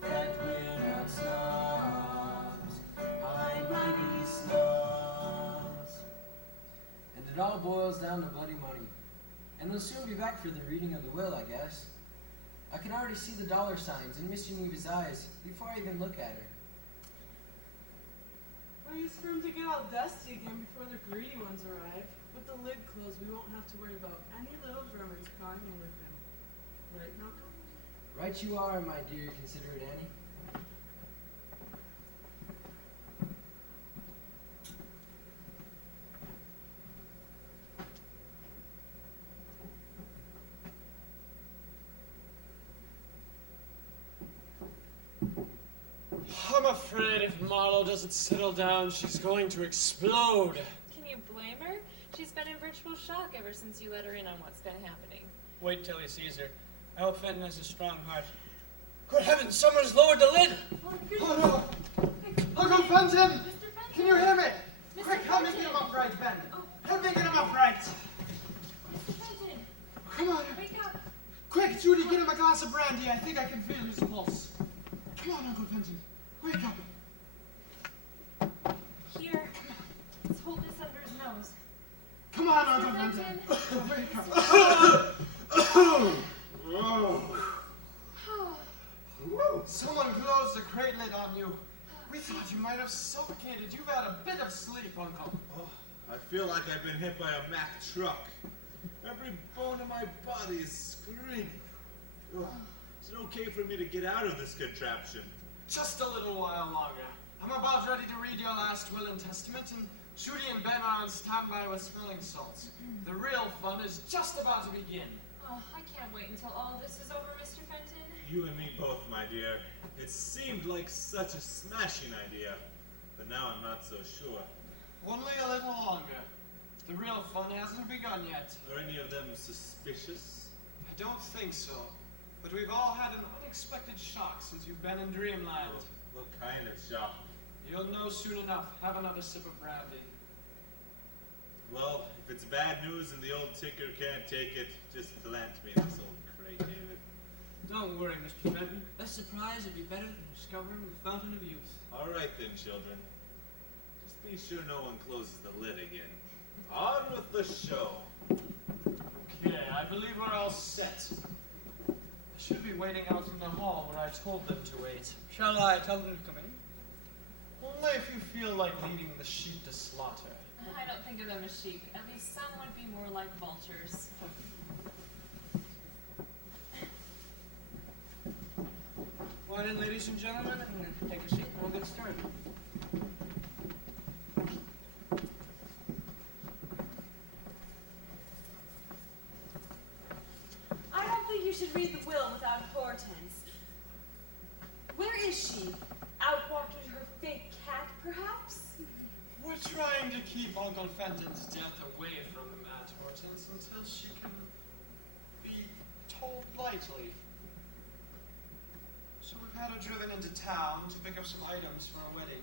That we're not snobs, high mighty snobs. And it all boils down to bloody money. And they'll soon be back for the reading of the will, I guess. I can already see the dollar signs in Mr. Neva's eyes before I even look at her. Well, I'll see you later, Annie. Yes, I'll see you later. Bye. Bye. Or use for him to get all dusty again before the greedy ones arrive. With the lid closed, we won't have to worry about any little vermin crawling in with him. Right, Malcolm? Right you are, my dear considerate Annie. I'm afraid if Marlowe doesn't settle down, she's going to explode. Can you blame her? She's been in virtual shock ever since you let her in on what's been happening. Wait till he sees her. I hope Fenton has a strong heart. Good heavens, someone's lowered the lid! Oh no! Uncle Fenton! Can you hear me? Quick, help me get him upright, Ben. Help me get him upright. Come on. Wake up. Quick, Judy, get him a glass of brandy. I think I can feel his pulse. Come on, Uncle Fenton. Wake up. Here. Let's hold this under his nose. Come on, Uncle Fenton. Wake up. Someone closed the crate lid on you. We thought you might have suffocated. You've had a bit of sleep, Uncle. Oh, I feel like I've been hit by a Mack truck. Every bone in my body is screaming. Oh, is it okay for me to get out of this contraption? Just a little while longer. I'm about ready to read your last will and testament, and Judy and Ben are on standby with smelling salts. The real fun is just about to begin. Oh, I can't wait until all this is over, Mr. Fenton. You and me both, my dear. It seemed like such a smashing idea, but now I'm not so sure. Only a little longer. The real fun hasn't begun yet. Are any of them suspicious? I don't think so. But we've all had an unexpected shock since you've been in Dreamland. What kind of shock? You'll know soon enough. Have another sip of brandy. Well, if it's bad news and the old ticker can't take it, just plant me this old crate, David. Don't worry, Mr. Fenton. A surprise would be better than discovering the fountain of youth. All right then, children. Just be sure no one closes the lid again. On with the show. Okay, I believe we're all set. I should be waiting out in the hall where I told them to wait. Shall I tell them to come in? Only if you feel like leading the sheep to slaughter. I don't think of them as sheep. At least some would be more like vultures. Well then, ladies and gentlemen, take a seat and we'll get started. I don't think you should read the will without Hortense. Where is she? Out walking her fake cat, perhaps? We're trying to keep Uncle Fenton's death away from Matt Hortense until she can be told lightly. So we've had her driven into town to pick up some items for a wedding.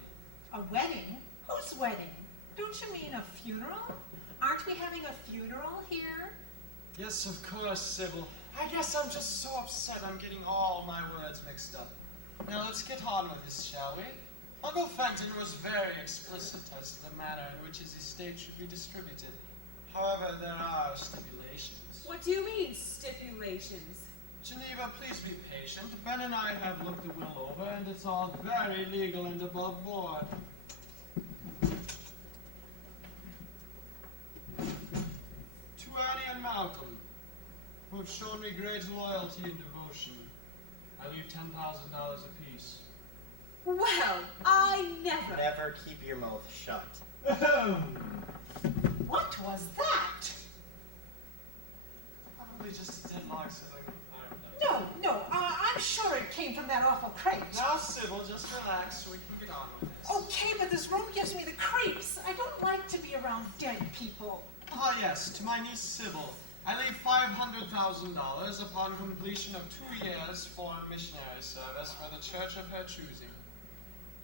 A wedding? Whose wedding? Don't you mean a funeral? Aren't we having a funeral here? Yes, of course, Sybil. I guess I'm just so upset I'm getting all my words mixed up. Now let's get on with this, shall we? Uncle Fenton was very explicit as to the manner in which his estate should be distributed. However, there are stipulations. What do you mean, stipulations? Geneva, please be patient. Ben and I have looked the will over, and it's all very legal and above board. To Annie and Malcolm, who have shown me great loyalty and devotion, I leave $10,000 apiece. Well, I never. Never keep your mouth shut. What was that? Probably just a dead log sitting on the No, I'm sure it came from that awful crate. Now, Sybil, just relax so we can get on with this. Okay, but this room gives me the creeps. I don't like to be around dead people. Ah, yes, to my niece Sybil. I leave $500,000 upon completion of 2 years foreign missionary service for the church of her choosing.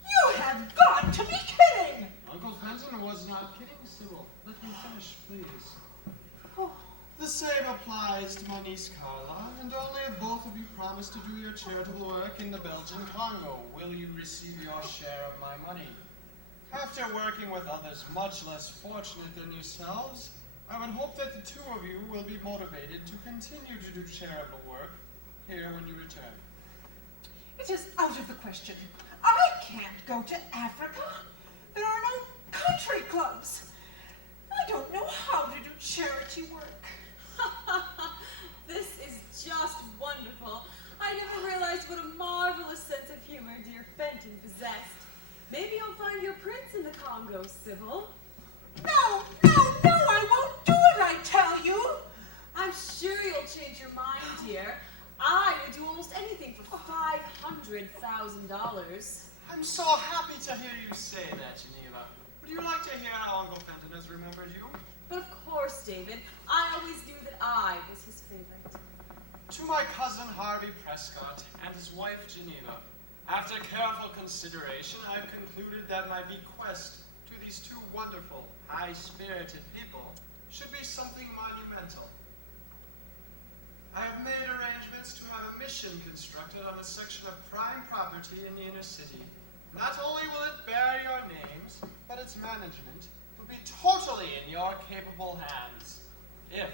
You have got to be kidding! Uncle Fenton was not kidding, Sybil. Let me finish, please. Oh. The same applies to my niece Carla, and only if both of you promise to do your charitable work in the Belgian Congo will you receive your share of my money. After working with others much less fortunate than yourselves, I would hope that the two of you will be motivated to continue to do charitable work here when you return. It is out of the question. I can't go to Africa. There are no country clubs. I don't know how to do charity work. This is just wonderful. I never realized what a marvelous sense of humor dear Fenton possessed. Maybe you'll find your prince in the Congo, Sybil. No, I won't do it, I tell you. I'm sure you'll change your mind, dear. I would do almost anything for $500,000. I'm so happy to hear you say that, Geneva. Would you like to hear how Uncle Fenton has remembered you? But of course, David. I always knew that I was his favorite. To my cousin Harvey Prescott and his wife Geneva, after careful consideration, I've concluded that my bequest to these two wonderful, high-spirited people should be something monumental. I have made arrangements to have a mission constructed on a section of prime property in the inner city. Not only will it bear your names, but its management will be totally in your capable hands. If,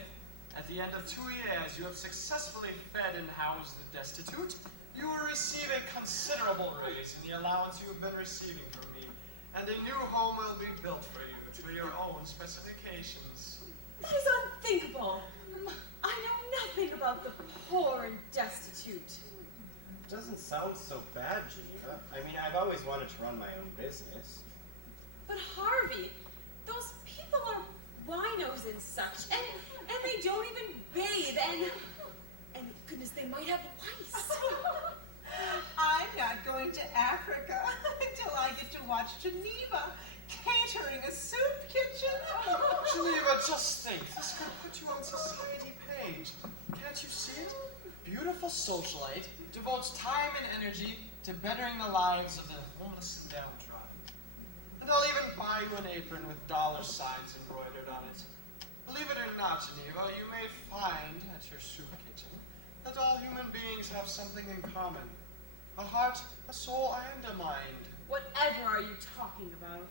at the end of 2 years, you have successfully fed and housed the destitute, you will receive a considerable raise in the allowance you have been receiving from me, and a new home will be built for you to your own specifications. That is unthinkable. I know nothing about the poor and destitute. It doesn't sound so bad, Geneva. I mean, I've always wanted to run my own business. But Harvey, those people are winos and such, and they don't even bathe, and goodness, they might have lice. I'm not going to Africa until I get to watch Geneva catering a soup kitchen. Geneva, just think. This could put you on society page. Can't you see it? Beautiful socialite devotes time and energy to bettering the lives of the homeless and downtrodden. And I'll even buy you an apron with dollar signs embroidered on it. Believe it or not, Geneva, you may find at your soup kitchen that all human beings have something in common. A heart, a soul, and a mind. Whatever are you talking about?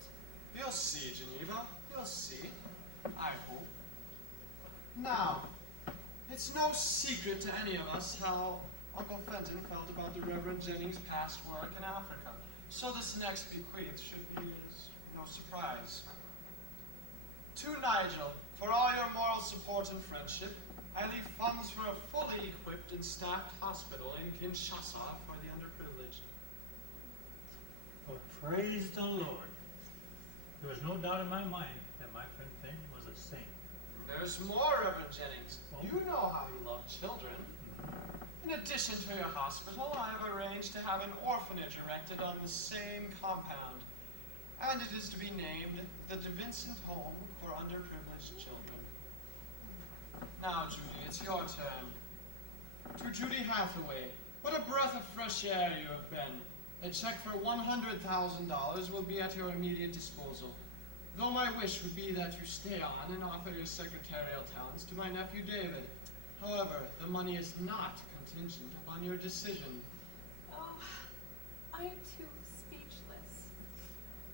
You'll see, Geneva. You'll see. I hope. Now, it's no secret to any of us how Uncle Fenton felt about the Reverend Jennings' past work in Africa. So this next bequeath should be no surprise. To Nigel, for all your moral support and friendship, I leave funds for a fully equipped and staffed hospital in Kinshasa for the underprivileged. Well, praise the Lord. There was no doubt in my mind that my friend Fenton was a saint. There's more, Reverend Jennings. Oh. You know how you love children. In addition to your hospital, I have arranged to have an orphanage erected on the same compound. And it is to be named the De Vincent Home for Underprivileged Children. Now, Judy, it's your turn. To Judy Hathaway, what a breath of fresh air you have been. A check for $100,000 will be at your immediate disposal, though my wish would be that you stay on and offer your secretarial talents to my nephew David. However, the money is not contingent upon your decision. Oh, I am too speechless.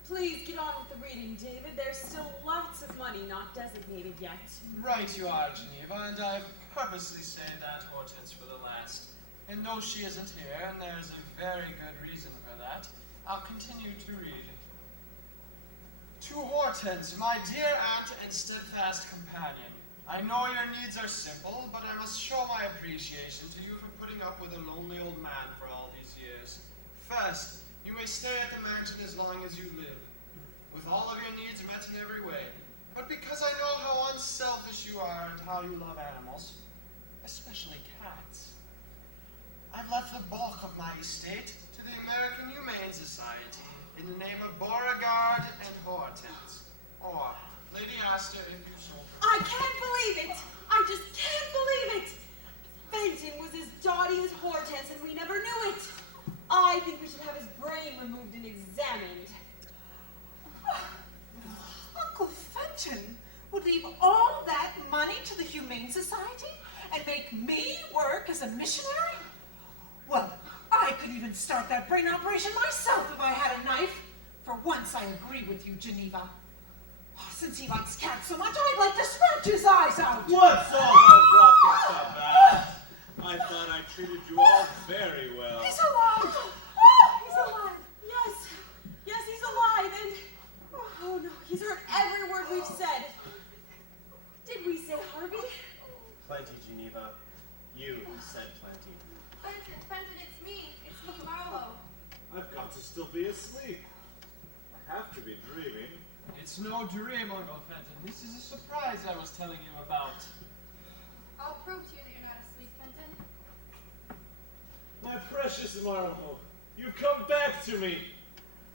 Please get on with the reading, David. There's still lots of money not designated yet. Right you are, Geneva, and I've purposely saved that Hortense for the last. And though she isn't here, and there's a very good reason for that, I'll continue to read. To Hortense, my dear aunt and steadfast companion, I know your needs are simple, but I must show my appreciation to you for putting up with a lonely old man for all these years. First, you may stay at the mansion as long as you live, with all of your needs met in every way. But because I know how unselfish you are and how you love animals, especially cats, I've left the bulk of my estate to the American Humane Society in the name of Beauregard and Hortense. Or, Lady Astor, if you so prefer. I can't believe it! I just can't believe it! Fenton was as dotty as Hortense and we never knew it! I think we should have his brain removed and examined. Uncle Fenton would leave all that money to the Humane Society and make me work as a missionary? Well, I could even start that brain operation myself if I had a knife. For once, I agree with you, Geneva. Oh, since he likes cats so much, I'd like to scratch his eyes out. What's all those rockets about? I thought I treated you all very well. He's alive. He's alive. Yes, he's alive, heard every word we've said. Did we say Harvey? Plenty, Geneva. You said plenty. Fenton, it's me. It's me, Marlowe. I've got to still be asleep. I have to be dreaming. It's no dream, Uncle Fenton. This is a surprise I was telling you about. I'll prove to you that you're not asleep, Fenton. My precious Marlowe, you've come back to me.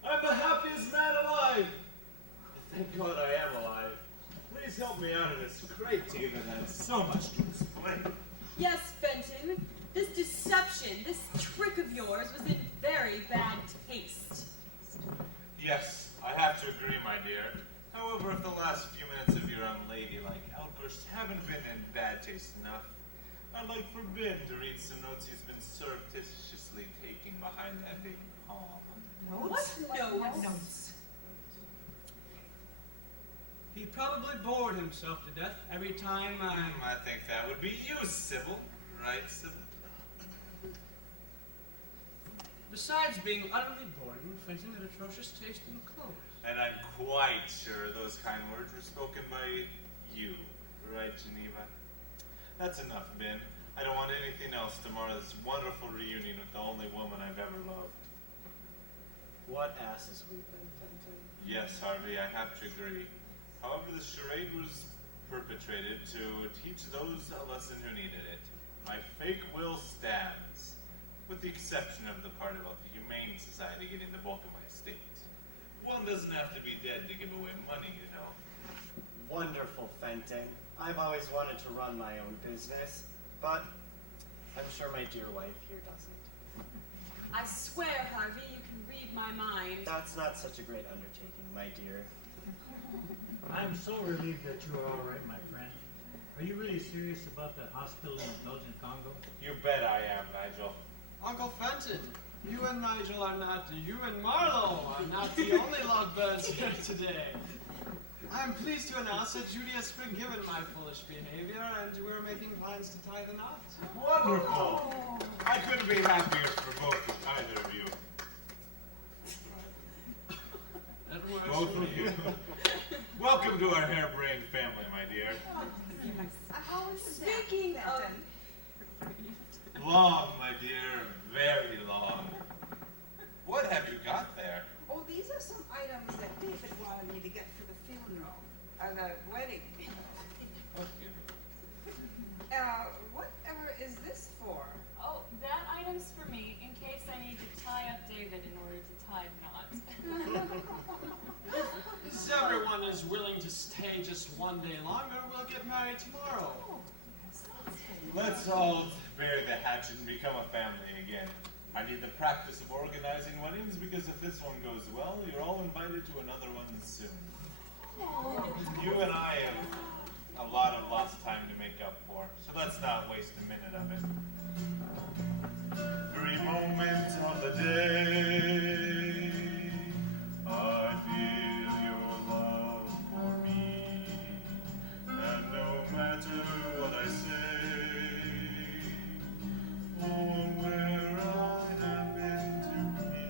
I'm the happiest man alive. Thank God I am alive. Please help me out of this great team that has so much to explain. Yes, Fenton. This deception, this trick of yours was in very bad taste. Yes, I have to agree, my dear. However, if the last few minutes of your unladylike outbursts haven't been in bad taste enough, I'd like for Ben to read some notes he's been surreptitiously taking behind that big palm. What notes? He probably bored himself to death every time I think that would be you, Sybil. Right, Sybil? Besides being utterly boring, Fenton had atrocious taste in clothes. And I'm quite sure those kind words were spoken by you. Right, Geneva? That's enough, Ben. I don't want anything else to mar this wonderful reunion with the only woman I've ever loved. What asses we've been, Fenton. Yes, Harvey, I have to agree. However, the charade was perpetrated to teach those a lesson who needed it. My fake will stands, with the exception of the part about the Humane Society getting the bulk of my estate. One doesn't have to be dead to give away money, you know. Wonderful, Fenton. I've always wanted to run my own business, but I'm sure my dear wife here doesn't. I swear, Harvey, you can read my mind. That's not such a great undertaking, my dear. I'm so relieved that you are all right, my friend. Are you really serious about that hospital in the Belgian Congo? You bet I am, Nigel. Uncle Fenton, you and Nigel are not, you and Marlowe are not the only lovebirds here today. I'm pleased to announce that Judy has forgiven my foolish behavior, and we're making plans to tie the knot. Wonderful! I couldn't be happier for both of either of you. That works Both for of you. Welcome to our harebrained family, my dear. Speaking of... Long, my dear, very long. What have you got there? Oh, these are some items that David wanted me to get for the funeral, the wedding. Whatever is this for? Oh, that item's for me, in case I need to tie up David in order to tie knots. If everyone is willing to stay just one day longer, we'll get married tomorrow. Let's all bury the hatchet and become a family again. I need the practice of organizing weddings because if this one goes well, you're all invited to another one soon. You and I have a lot of lost time to make up for, so let's not waste a minute of it. Every moment of the day, I feel your love for me, and no matter what I say, or where I have been to be,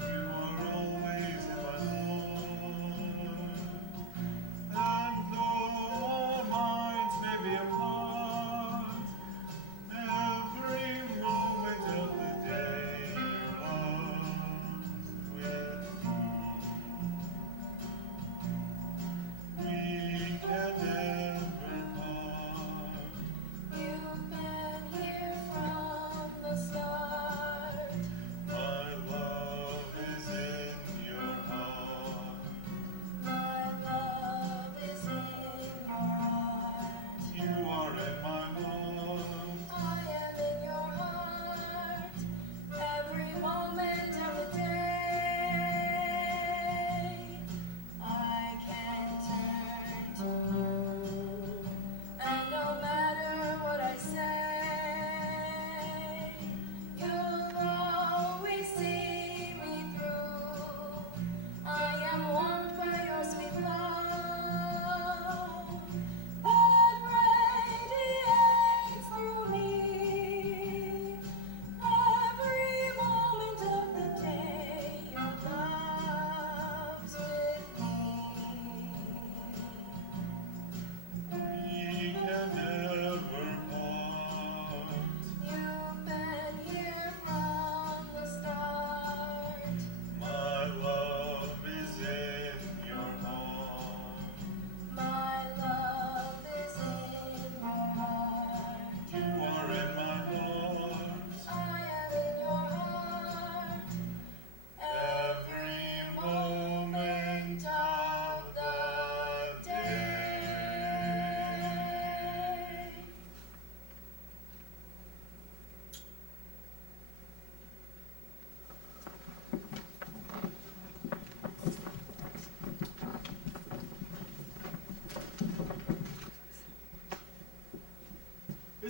you are always in my heart. And though our minds may be apart,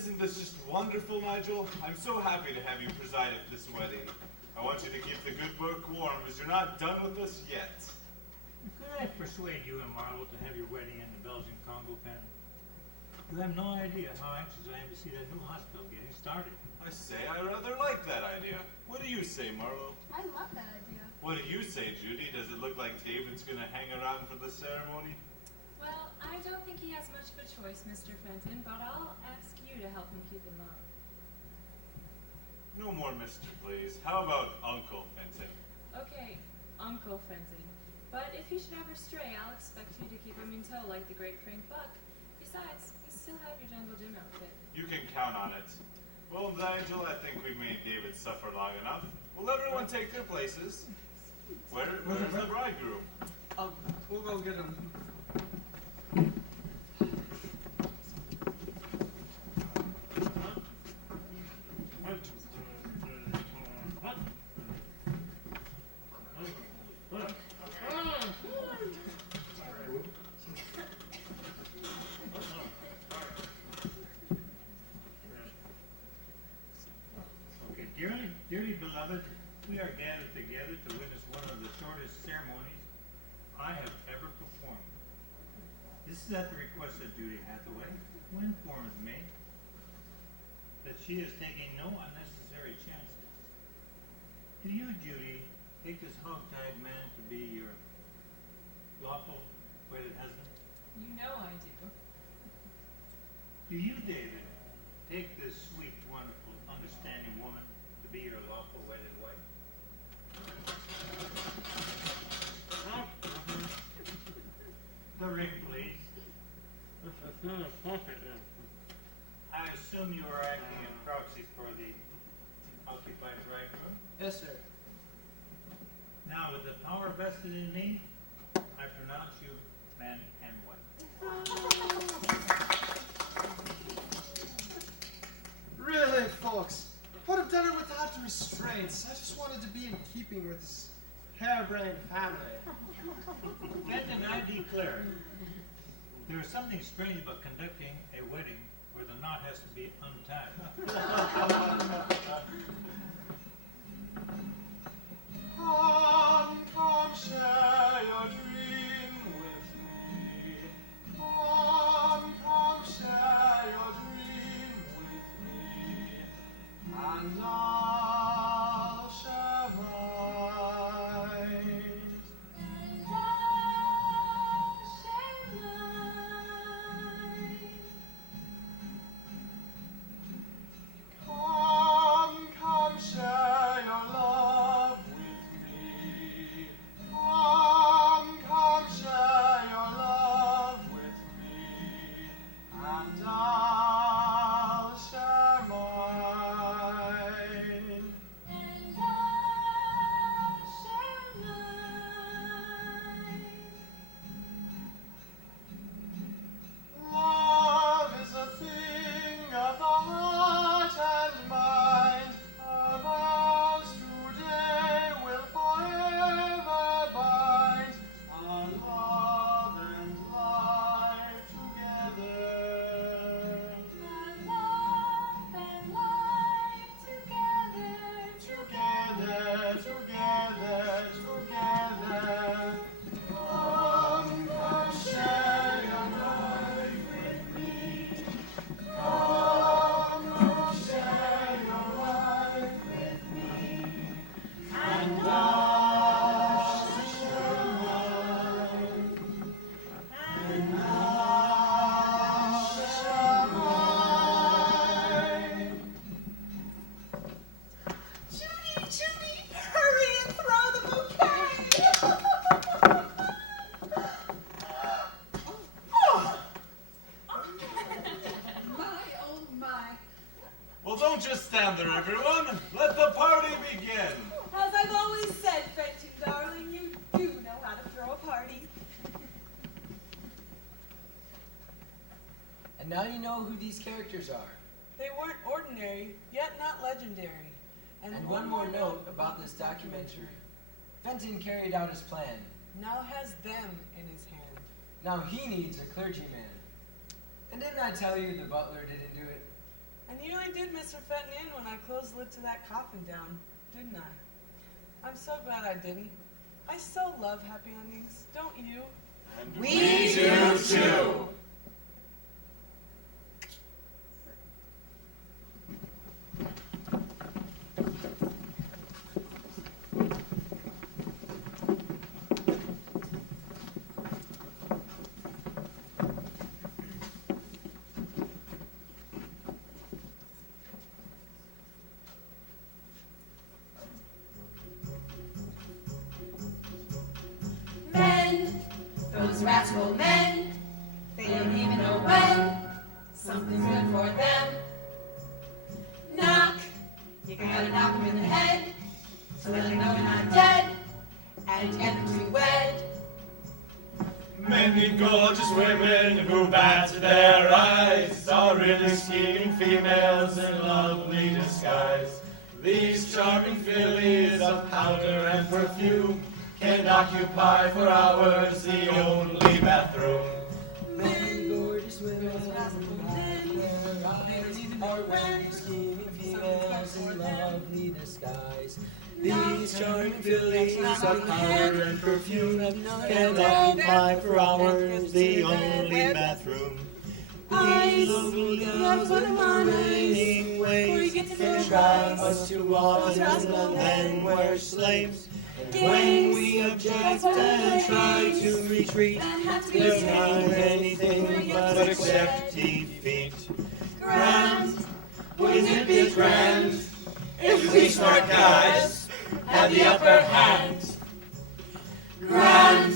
Isn't this just wonderful, Nigel? I'm so happy to have you preside at this wedding. I want you to keep the good book warm, as you're not done with us yet. Could I persuade you and Marlowe to have your wedding in the Belgian Congo pen? You have no idea how anxious I am to see that new hospital getting started. I say I rather like that idea. What do you say, Marlowe? I love that idea. What do you say, Judy? Does it look like David's going to hang around for the ceremony? Well, I don't think he has much of a choice, Mr. Fenton, but I'll ask you to help him keep in mind. No more Mr. Please. How about Uncle Fenton? Okay, Uncle Fenton. But if he should ever stray, I'll expect you to keep him in tow like the great Frank Buck. Besides, you still have your Jungle Jim outfit. You can count on it. Well, Nigel, I think we've made David suffer long enough. Will everyone take their places? Where's the bridegroom? We'll go get him. Okay, dearly beloved, we are gathered together to witness one of the shortest ceremonies I have ever performed. This is at the request of Judy Hathaway, who informs me that she is taking no unnecessary chances. Do you, Judy, take this hog-tied man to be your lawful wedded husband? You know I do. Do you, David, take this sweet, wonderful, understanding woman to be your lawful wedded wife? The ring, please. I assume you are acting in proxy for the occupied bridegroom? Yes, sir. Now, with the power vested in me, I pronounce you man and wife. Really, folks, I would have done it without restraints. I just wanted to be in keeping with this harebrained family. Fenton, I declare, there is something strange about conducting a wedding where the knot has to be untied. Come, share your dream with me. Come, share your dream with me. And I'll share mine. And I'll share mine. Come, share your love with me. Come, share your love with me. And I'll share mine. And I'll share mine. Love is a thing of the heart and mind. Our vows today will forever bind. Our love and life together. Our love and life together. Together, together. Come, share your life with me. Come, share your life with me. And I'll share mine. And I'll share mine. Judy, hurry and throw the bouquet! My, oh my. Well, don't just stand there, everyone. Let the party begin. As I've always said, Fenton, darling, you do know how to throw a party. And now you know who these characters are. They weren't ordinary, yet not legendary. And one more note about this documentary. Fenton carried out his plan. Now has them in his hand. Now he needs a clergyman. And didn't I tell you the butler didn't do it? And you really did Mr. Fenton in when I closed the lid to that coffin down, didn't I? I'm so glad I didn't. I so love happy endings, don't you? And We do too. Men, those rascal men, they don't even know when something's good for them. Knock, you gotta knock them in the head, so that they know you're not dead, and get them to wed. Many gorgeous women who bat their eyes are really scheming females in lovely disguise. These charming fillies of powder and perfume can occupy for hours the only bathroom. Many gorgeous women are really scheming females in lovely disguise. These charming fillies of power and perfume can occupy for hours the only bathroom. These lovely gals with remaining ways can drive us too often and then we're slaves. When we object and try to retreat, we'll find anything but accept defeat. Grand, Wouldn't it be grand if we smart guys had the upper hand? grand,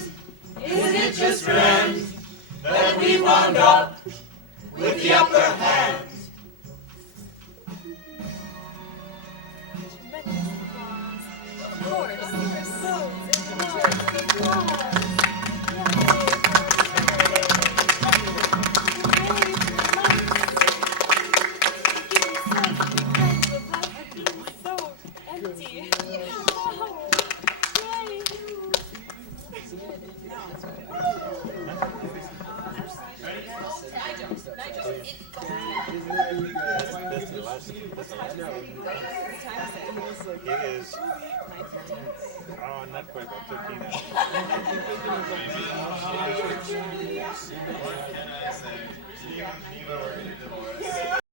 Isn't it just grand that we wound up with the upper hand? Of course, you are so applause. So empty. It is. Oh, not quite about 13 hours. What can I say? Even we're getting divorced.